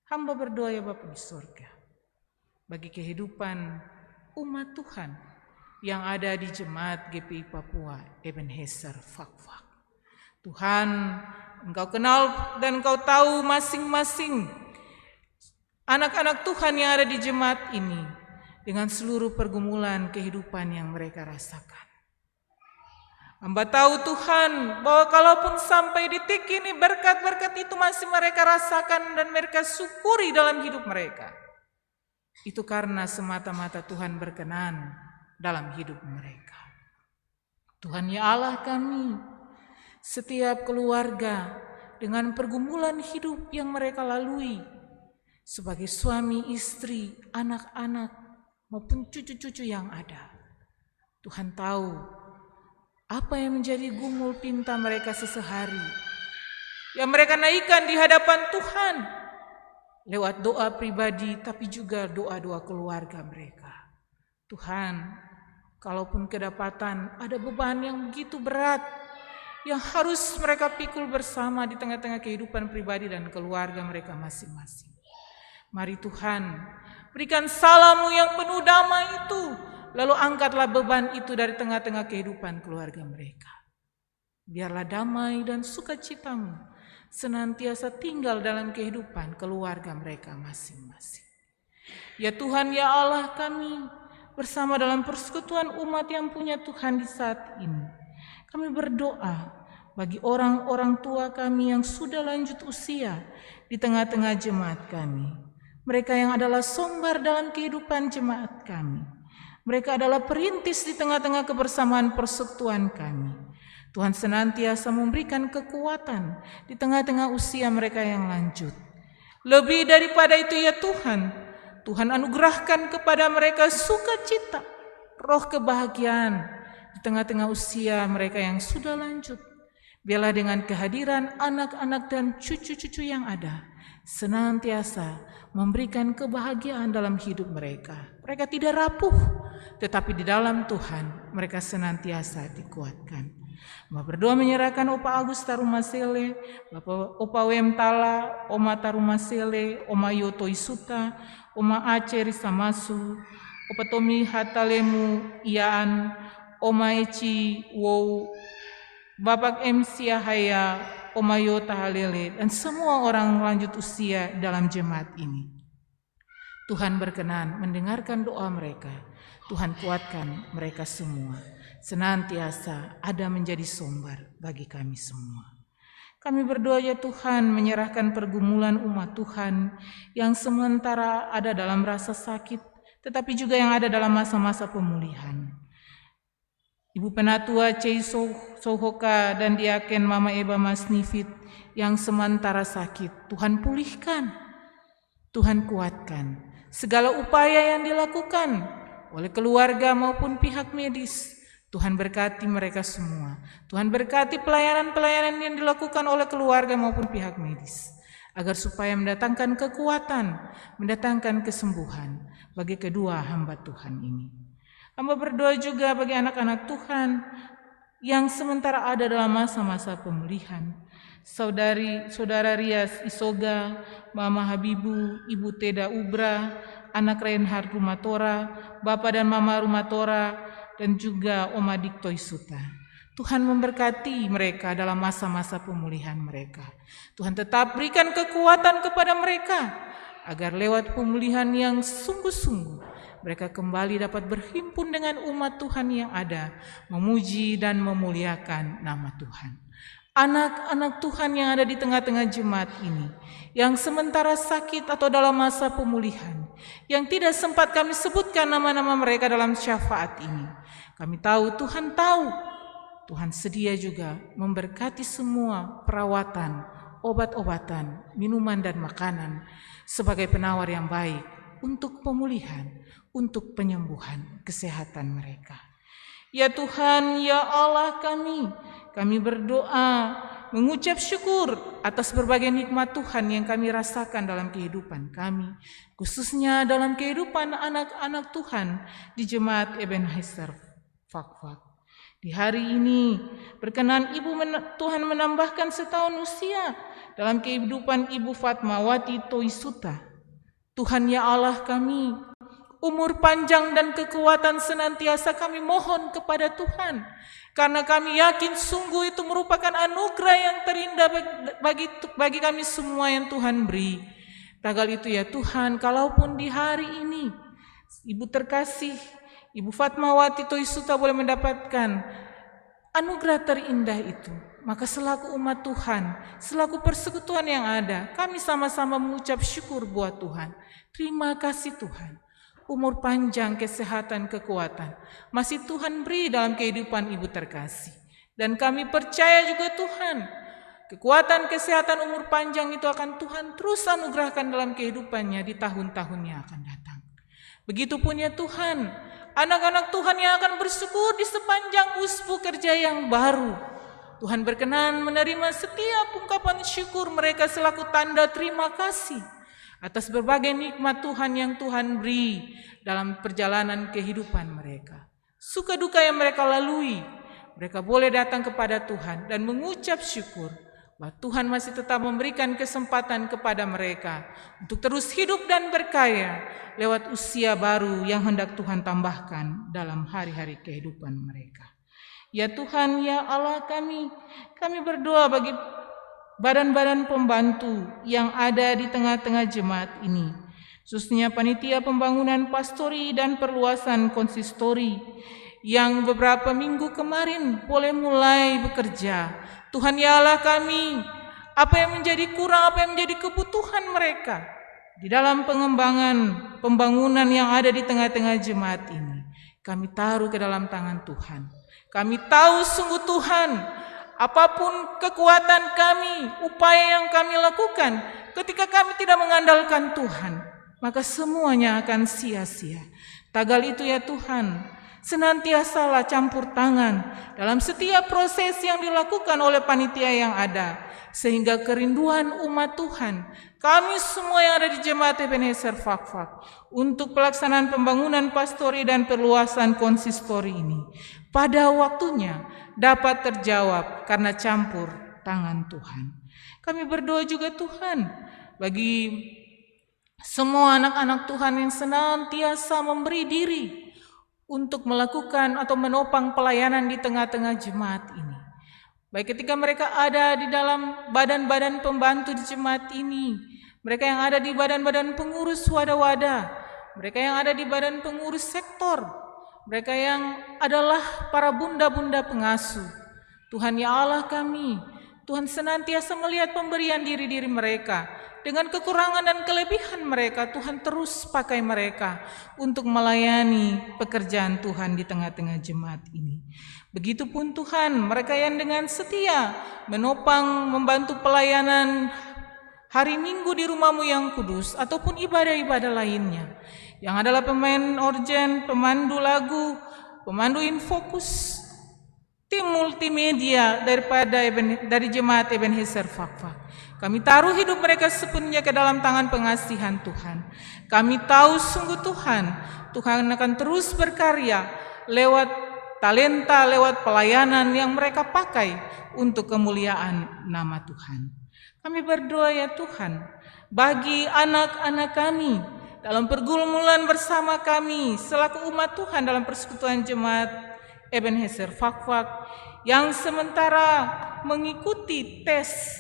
Hamba berdoa ya Bapa di surga, bagi kehidupan umat Tuhan yang ada di jemaat GPI Papua Ebenezer Fakfak. Tuhan, Engkau kenal dan Engkau tahu masing-masing anak-anak Tuhan yang ada di jemaat ini dengan seluruh pergumulan kehidupan yang mereka rasakan. Hamba tahu Tuhan bahwa kalaupun sampai detik ini berkat-berkat itu masih mereka rasakan dan mereka syukuri dalam hidup mereka, itu karena semata-mata Tuhan berkenan dalam hidup mereka. Tuhan ya Allah kami, setiap keluarga dengan pergumulan hidup yang mereka lalui sebagai suami, istri, anak-anak maupun cucu-cucu yang ada, Tuhan tahu apa yang menjadi gumul pinta mereka sesehari, yang mereka naikkan di hadapan Tuhan lewat doa pribadi tapi juga doa-doa keluarga mereka. Tuhan, kalaupun kedapatan ada beban yang begitu berat yang harus mereka pikul bersama di tengah-tengah kehidupan pribadi dan keluarga mereka masing-masing, mari Tuhan berikan salam-Mu yang penuh damai itu, lalu angkatlah beban itu dari tengah-tengah kehidupan keluarga mereka. Biarlah damai dan sukacita-Mu senantiasa tinggal dalam kehidupan keluarga mereka masing-masing. Ya Tuhan ya Allah kami, bersama dalam persekutuan umat yang punya Tuhan di saat ini, kami berdoa bagi orang-orang tua kami yang sudah lanjut usia di tengah-tengah jemaat kami. Mereka yang adalah sumber dalam kehidupan jemaat kami. Mereka adalah perintis di tengah-tengah kebersamaan persekutuan kami. Tuhan senantiasa memberikan kekuatan di tengah-tengah usia mereka yang lanjut. Lebih daripada itu ya Tuhan, Tuhan anugerahkan kepada mereka sukacita, roh kebahagiaan di tengah-tengah usia mereka yang sudah lanjut. Biarlah dengan kehadiran anak-anak dan cucu-cucu yang ada, senantiasa memberikan kebahagiaan dalam hidup mereka. Mereka tidak rapuh, tetapi di dalam Tuhan mereka senantiasa dikuatkan. Berdoa menyerahkan Opa Agus Tarumasele, Bapak Opa Wem Tala, Oma Tarumasele, Oma Yoto Isuta, Oma Aceh Risamasu, Opa Tomi Hatalemu Iaan, Oma Eci Wow, Bapak M. Siahaya, Oma Yota Halele, dan semua orang lanjut usia dalam jemaat ini. Tuhan berkenan mendengarkan doa mereka. Tuhan kuatkan mereka semua, senantiasa ada menjadi sumber bagi kami semua. Kami berdoa ya Tuhan, menyerahkan pergumulan umat Tuhan yang sementara ada dalam rasa sakit, tetapi juga yang ada dalam masa-masa pemulihan. Ibu Penatua Cei Sohoka dan Diaken Mama Eba Masnifit yang sementara sakit, Tuhan pulihkan, Tuhan kuatkan. Segala upaya yang dilakukan oleh keluarga maupun pihak medis, Tuhan berkati mereka semua. Tuhan berkati pelayanan-pelayanan yang dilakukan oleh keluarga maupun pihak medis, agar supaya mendatangkan kekuatan, mendatangkan kesembuhan bagi kedua hamba Tuhan ini. Hamba berdoa juga bagi anak-anak Tuhan yang sementara ada dalam masa-masa pemulihan. Saudara Rias Isoga, Mama Habibu, Ibu Teda Ubra, anak Reinhard Rumatora, Bapak dan Mama Rumatora, dan juga Oma Dikto Isuta. Tuhan memberkati mereka dalam masa-masa pemulihan mereka. Tuhan tetap berikan kekuatan kepada mereka, agar lewat pemulihan yang sungguh-sungguh, mereka kembali dapat berhimpun dengan umat Tuhan yang ada, memuji dan memuliakan nama Tuhan. Anak-anak Tuhan yang ada di tengah-tengah jemaat ini, yang sementara sakit atau dalam masa pemulihan, yang tidak sempat kami sebutkan nama-nama mereka dalam syafaat ini. Kami tahu, Tuhan sedia juga memberkati semua perawatan, obat-obatan, minuman dan makanan sebagai penawar yang baik untuk pemulihan, untuk penyembuhan kesehatan mereka. Ya Tuhan, ya Allah kami berdoa mengucap syukur atas berbagai nikmat Tuhan yang kami rasakan dalam kehidupan kami, khususnya dalam kehidupan anak-anak Tuhan di Jemaat Ebenezer Fakfak. Di hari ini berkenan Tuhan menambahkan setahun usia dalam kehidupan Ibu Fatmawati Toisuta. Tuhan ya Allah kami, umur panjang dan kekuatan senantiasa kami mohon kepada Tuhan, karena kami yakin sungguh itu merupakan anugerah yang terindah bagi kami semua yang Tuhan beri. Tagal itu ya Tuhan, kalaupun di hari ini Ibu terkasih, Ibu Fatmawati Toisuta boleh mendapatkan anugerah terindah itu, maka selaku umat Tuhan, selaku persekutuan yang ada, kami sama-sama mengucap syukur buat Tuhan. Terima kasih Tuhan, umur panjang, kesehatan, kekuatan masih Tuhan beri dalam kehidupan Ibu terkasih. Dan kami percaya juga Tuhan, kekuatan, kesehatan, umur panjang itu akan Tuhan terus anugerahkan dalam kehidupannya di tahun-tahun yang akan datang. Begitupun ya Tuhan, anak-anak Tuhan yang akan bersyukur di sepanjang usbu kerja yang baru. Tuhan berkenan menerima setiap ungkapan syukur mereka selaku tanda terima kasih atas berbagai nikmat Tuhan yang Tuhan beri dalam perjalanan kehidupan mereka. Suka duka yang mereka lalui, mereka boleh datang kepada Tuhan dan mengucap syukur bahwa Tuhan masih tetap memberikan kesempatan kepada mereka untuk terus hidup dan berkaya lewat usia baru yang hendak Tuhan tambahkan dalam hari-hari kehidupan mereka. Ya Tuhan, ya Allah kami berdoa bagi badan-badan pembantu yang ada di tengah-tengah jemaat ini, khususnya panitia pembangunan pastori dan perluasan konsistori yang beberapa minggu kemarin boleh mulai bekerja. Tuhan ya Allah kami, apa yang menjadi kurang, apa yang menjadi kebutuhan mereka di dalam pengembangan pembangunan yang ada di tengah-tengah jemaat ini, kami taruh ke dalam tangan Tuhan. Kami tahu sungguh Tuhan, apapun kekuatan kami, upaya yang kami lakukan, ketika kami tidak mengandalkan Tuhan, maka semuanya akan sia-sia. Tagal itu ya Tuhan, senantiasalah campur tangan dalam setiap proses yang dilakukan oleh panitia yang ada, sehingga kerinduan umat Tuhan, kami semua yang ada di Jemaat Ebenezer Fakfak, untuk pelaksanaan pembangunan pastori dan perluasan konsistori ini, pada waktunya dapat terjawab karena campur tangan Tuhan. Kami berdoa juga Tuhan bagi semua anak-anak Tuhan yang senantiasa memberi diri untuk melakukan atau menopang pelayanan di tengah-tengah jemaat ini. Baik ketika mereka ada di dalam badan-badan pembantu di jemaat ini, mereka yang ada di badan-badan pengurus wadah-wadah, mereka yang ada di badan pengurus sektor, mereka yang adalah para bunda-bunda pengasuh. Tuhan ya Allah kami, Tuhan senantiasa melihat pemberian diri-diri mereka. Dengan kekurangan dan kelebihan mereka, Tuhan terus pakai mereka untuk melayani pekerjaan Tuhan di tengah-tengah jemaat ini. Begitupun Tuhan, mereka yang dengan setia menopang membantu pelayanan hari Minggu di rumah-Mu yang kudus ataupun ibadah-ibadah lainnya, yang adalah pemain organ, pemandu lagu, pemandu infokus, tim multimedia dari jemaat Ebenezer Fakfak. Kami taruh hidup mereka sepenuhnya ke dalam tangan pengasihan Tuhan. Kami tahu sungguh Tuhan akan terus berkarya lewat talenta, lewat pelayanan yang mereka pakai untuk kemuliaan nama Tuhan. Kami berdoa ya Tuhan, bagi anak-anak kami dalam pergumulan bersama kami selaku umat Tuhan dalam persekutuan jemaat Ebenezer Fakfak yang sementara mengikuti tes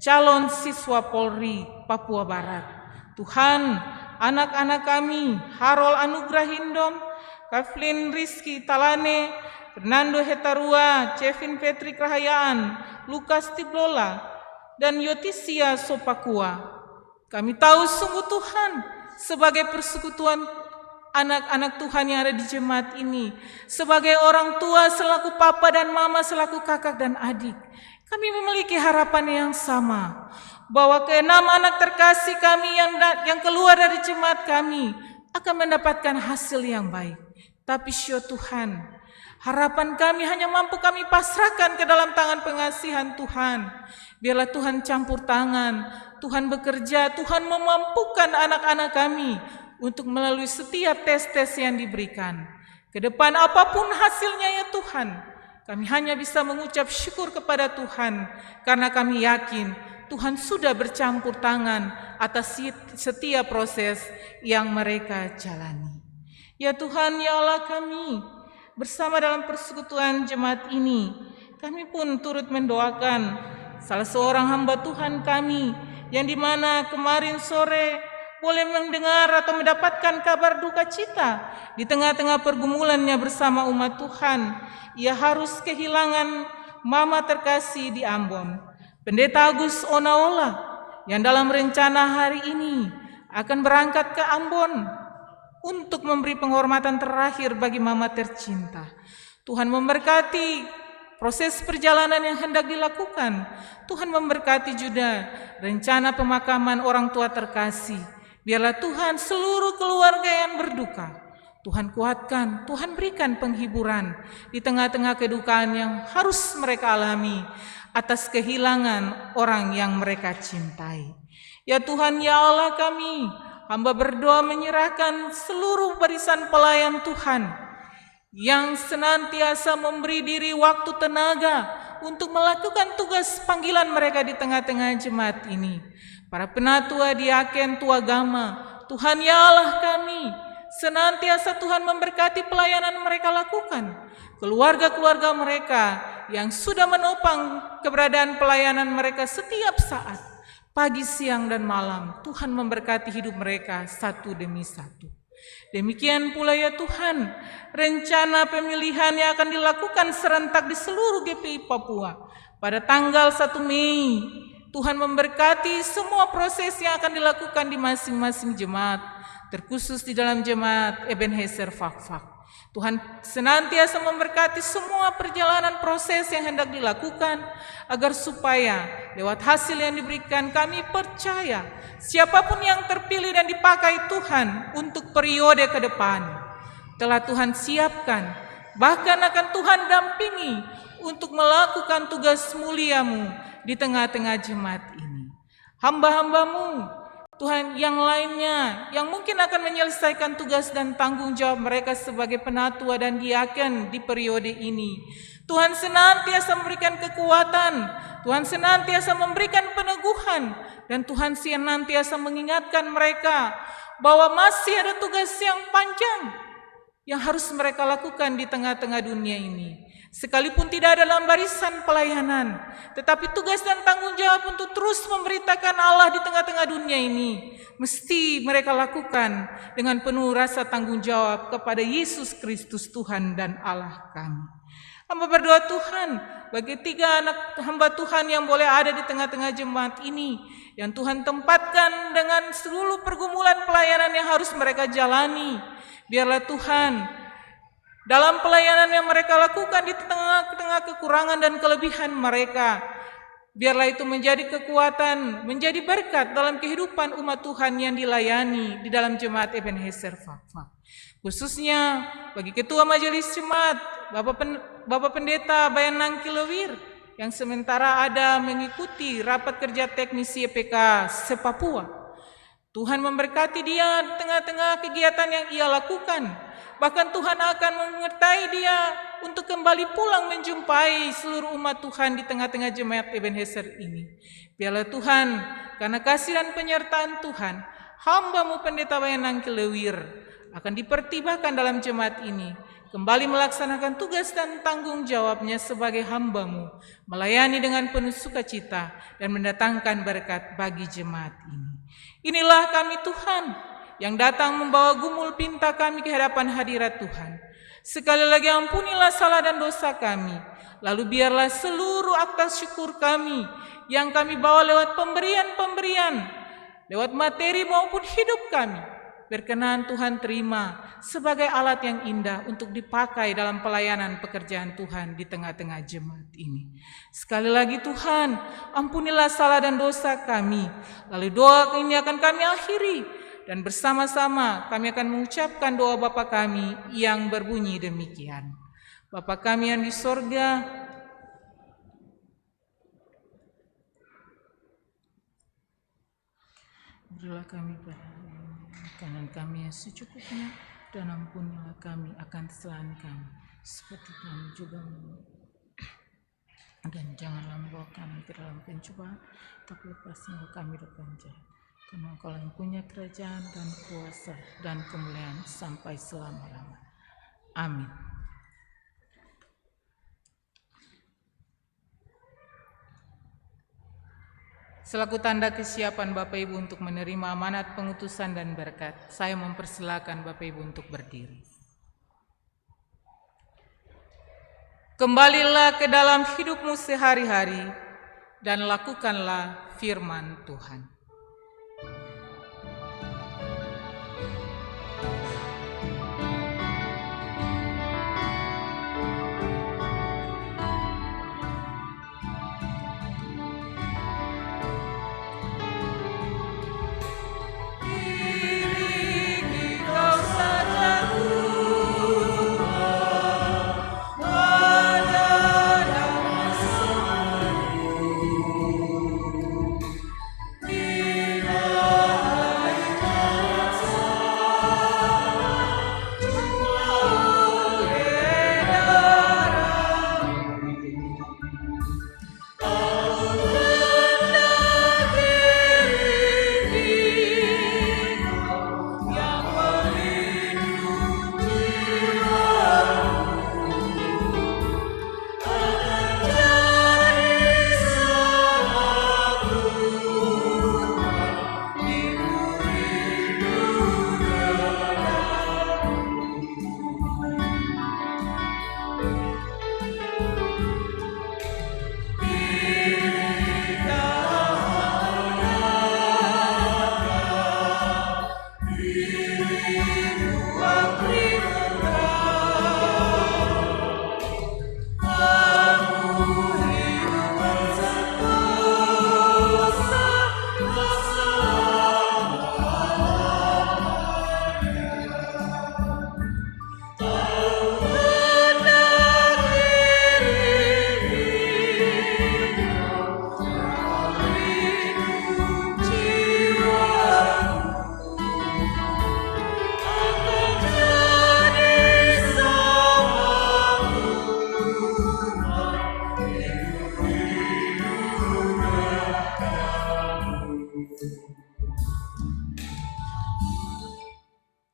calon siswa Polri Papua Barat. Tuhan, anak-anak kami, Harol Anugrah Hindom, Kavlin Rizky Talane, Fernando Hetarua, Kevin Patrick Rahayaan, Lukas Tiblola, dan Yotisia Sopakua. Kami tahu sungguh Tuhan, sebagai persekutuan anak-anak Tuhan yang ada di jemaat ini, sebagai orang tua selaku papa dan mama, selaku kakak dan adik, kami memiliki harapan yang sama, bahwa keenam anak terkasih kami yang keluar dari jemaat kami akan mendapatkan hasil yang baik. Tapi syukur Tuhan, harapan kami hanya mampu kami pasrahkan ke dalam tangan pengasihan Tuhan. Biarlah Tuhan campur tangan, Tuhan bekerja, Tuhan memampukan anak-anak kami untuk melalui setiap tes-tes yang diberikan. Ke depan apapun hasilnya ya Tuhan, kami hanya bisa mengucap syukur kepada Tuhan, karena kami yakin Tuhan sudah bercampur tangan atas setiap proses yang mereka jalani. Ya Tuhan, ya Allah kami, bersama dalam persekutuan jemaat ini, kami pun turut mendoakan salah seorang hamba Tuhan kami, yang dimana kemarin sore boleh mendengar atau mendapatkan kabar duka cita di tengah-tengah pergumulannya bersama umat Tuhan. Ia harus kehilangan mama terkasih di Ambon, Pendeta Agus Onaola, yang dalam rencana hari ini akan berangkat ke Ambon untuk memberi penghormatan terakhir bagi mama tercinta. Tuhan memberkati proses perjalanan yang hendak dilakukan. Tuhan memberkati juga rencana pemakaman orang tua terkasih. Biarlah Tuhan seluruh keluarga yang berduka, Tuhan kuatkan, Tuhan berikan penghiburan di tengah-tengah kedukaan yang harus mereka alami atas kehilangan orang yang mereka cintai. Ya Tuhan, ya Allah kami, hamba berdoa menyerahkan seluruh barisan pelayan Tuhan yang senantiasa memberi diri waktu tenaga untuk melakukan tugas panggilan mereka di tengah-tengah jemaat ini. Para penatua, diaken, tua agama, Tuhan ya Allah kami, senantiasa Tuhan memberkati pelayanan mereka lakukan. Keluarga-keluarga mereka yang sudah menopang keberadaan pelayanan mereka setiap saat, pagi, siang, dan malam, Tuhan memberkati hidup mereka satu demi satu. Demikian pula ya Tuhan, rencana pemilihan yang akan dilakukan serentak di seluruh GPI Papua pada tanggal 1 Mei, Tuhan memberkati semua proses yang akan dilakukan di masing-masing jemaat, terkhusus di dalam jemaat Ebenezer Fakfak. Tuhan senantiasa memberkati semua perjalanan proses yang hendak dilakukan, agar supaya lewat hasil yang diberikan kami percaya siapapun yang terpilih dan dipakai Tuhan untuk periode ke depan telah Tuhan siapkan, bahkan akan Tuhan dampingi untuk melakukan tugas mulia-Mu di tengah-tengah jemaat ini. Hamba-hamba-Mu Tuhan yang lainnya yang mungkin akan menyelesaikan tugas dan tanggung jawab mereka sebagai penatua dan diaken di periode ini, Tuhan senantiasa memberikan kekuatan, Tuhan senantiasa memberikan peneguhan, dan Tuhan senantiasa mengingatkan mereka bahwa masih ada tugas yang panjang yang harus mereka lakukan di tengah-tengah dunia ini. Sekalipun tidak ada dalam barisan pelayanan, tetapi tugas dan tanggung jawab untuk terus memberitakan Allah di tengah-tengah dunia ini mesti mereka lakukan dengan penuh rasa tanggung jawab kepada Yesus Kristus Tuhan dan Allah kami. Hamba berdoa Tuhan bagi 3 anak hamba Tuhan yang boleh ada di tengah-tengah jemaat ini, yang Tuhan tempatkan dengan seluruh pergumulan pelayanan yang harus mereka jalani. Biarlah Tuhan dalam pelayanan yang mereka lakukan di tengah-tengah kekurangan dan kelebihan mereka. Biarlah itu menjadi kekuatan, menjadi berkat dalam kehidupan umat Tuhan yang dilayani di dalam Jemaat Ebenezer Fakfak. Khususnya bagi Ketua Majelis Jemaat, Bapak Pendeta Bayan Nangkilewir, yang sementara ada mengikuti rapat kerja teknis YPK se-Papua. Tuhan memberkati dia di tengah-tengah kegiatan yang ia lakukan. Bahkan Tuhan akan menyertai dia untuk kembali pulang menjumpai seluruh umat Tuhan di tengah-tengah Jemaat Ebenezer ini. Biarlah Tuhan, karena kasih dan penyertaan Tuhan, hamba-Mu Pendeta Bayan Nangkilewir akan dipertibakan dalam jemaat ini, kembali melaksanakan tugas dan tanggung jawabnya sebagai hamba-Mu, melayani dengan penuh sukacita dan mendatangkan berkat bagi jemaat ini. Inilah kami Tuhan, yang datang membawa gumul pinta kami ke hadapan hadirat Tuhan. Sekali lagi ampunilah salah dan dosa kami, lalu biarlah seluruh akta syukur kami yang kami bawa lewat pemberian-pemberian, lewat materi maupun hidup kami, berkenan Tuhan terima sebagai alat yang indah untuk dipakai dalam pelayanan pekerjaan Tuhan di tengah-tengah jemaat ini. Sekali lagi Tuhan, ampunilah salah dan dosa kami. Lalu doa ini akan kami akhiri, dan bersama-sama kami akan mengucapkan doa Bapa kami yang berbunyi demikian. Bapa kami yang di sorga, berilah kami makanan kami yang secukupnya, dan ampunilah kami akan kesalahan kami, seperti kami juga dan janganlah membawa kami ke dalam pencobaan, tapi lepaskanlah kami dari jahat. Karena Engkau yang punya kerajaan dan kuasa dan kemuliaan sampai selama-lamanya. Amin. Selaku tanda kesiapan Bapak Ibu untuk menerima amanat pengutusan dan berkat, saya mempersilakan Bapak Ibu untuk berdiri. Kembalilah ke dalam hidupmu sehari-hari dan lakukanlah firman Tuhan.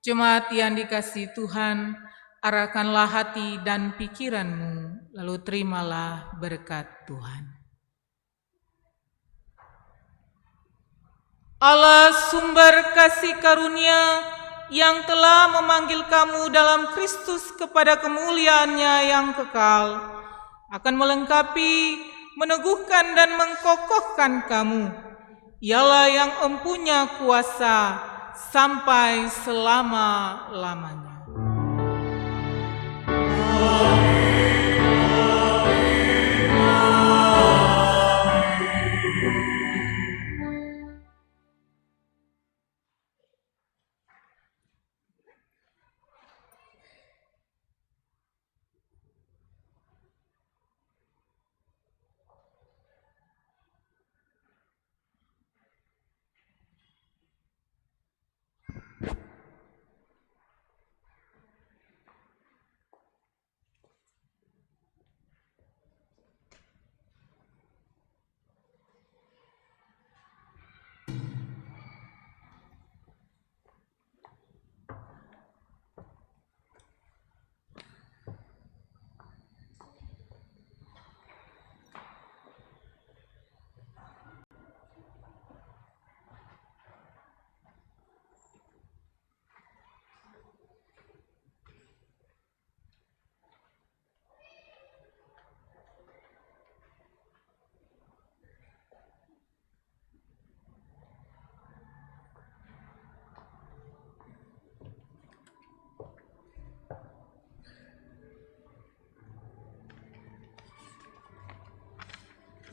Jemaat yang dikasihi Tuhan, arahkanlah hati dan pikiranmu, lalu terimalah berkat Tuhan. Allah sumber kasih karunia yang telah memanggil kamu dalam Kristus kepada kemuliaan-Nya yang kekal, akan melengkapi, meneguhkan dan mengkokohkan kamu. Ialah yang empunya kuasa sampai selama-lamanya.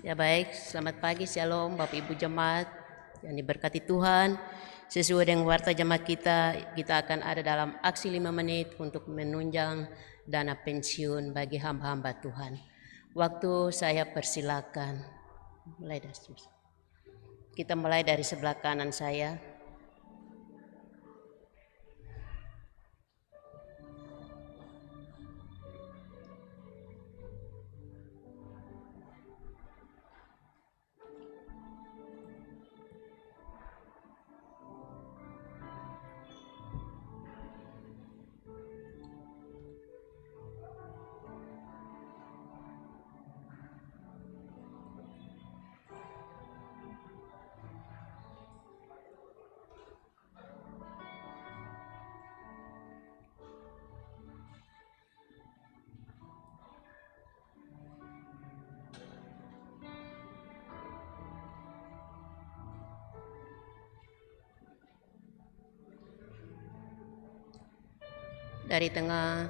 Ya baik, selamat pagi, shalom Bapak Ibu Jemaat yang diberkati Tuhan. Sesuai dengan warta jemaat kita akan ada dalam aksi 5 menit untuk menunjang dana pensiun bagi hamba-hamba Tuhan. Waktu saya persilakan. Kita mulai dari sebelah kanan saya. Dari tengah,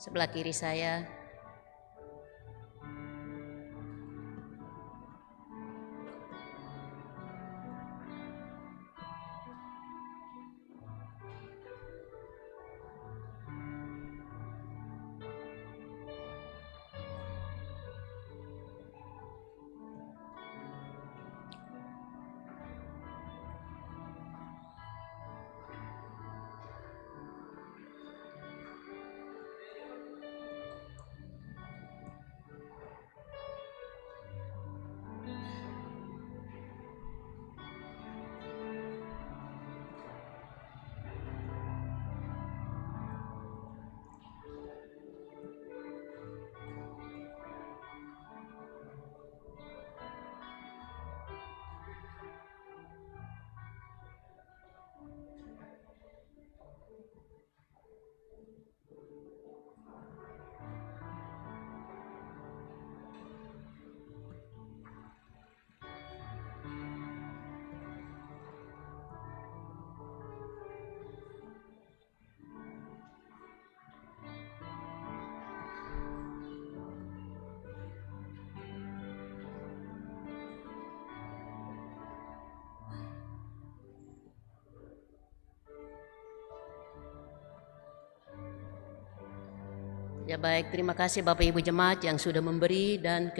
sebelah kiri saya. Ya baik, terima kasih Bapak Ibu Jemaat yang sudah memberi dan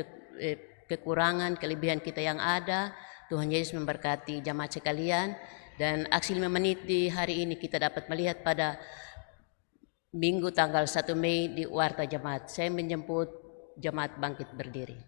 kekurangan, kelebihan kita yang ada. Tuhan Yesus memberkati jemaat sekalian. Dan aksi 5 menit di hari ini kita dapat melihat pada Minggu tanggal 1 Mei di Warta Jemaat. Saya menjemput jemaat bangkit berdiri.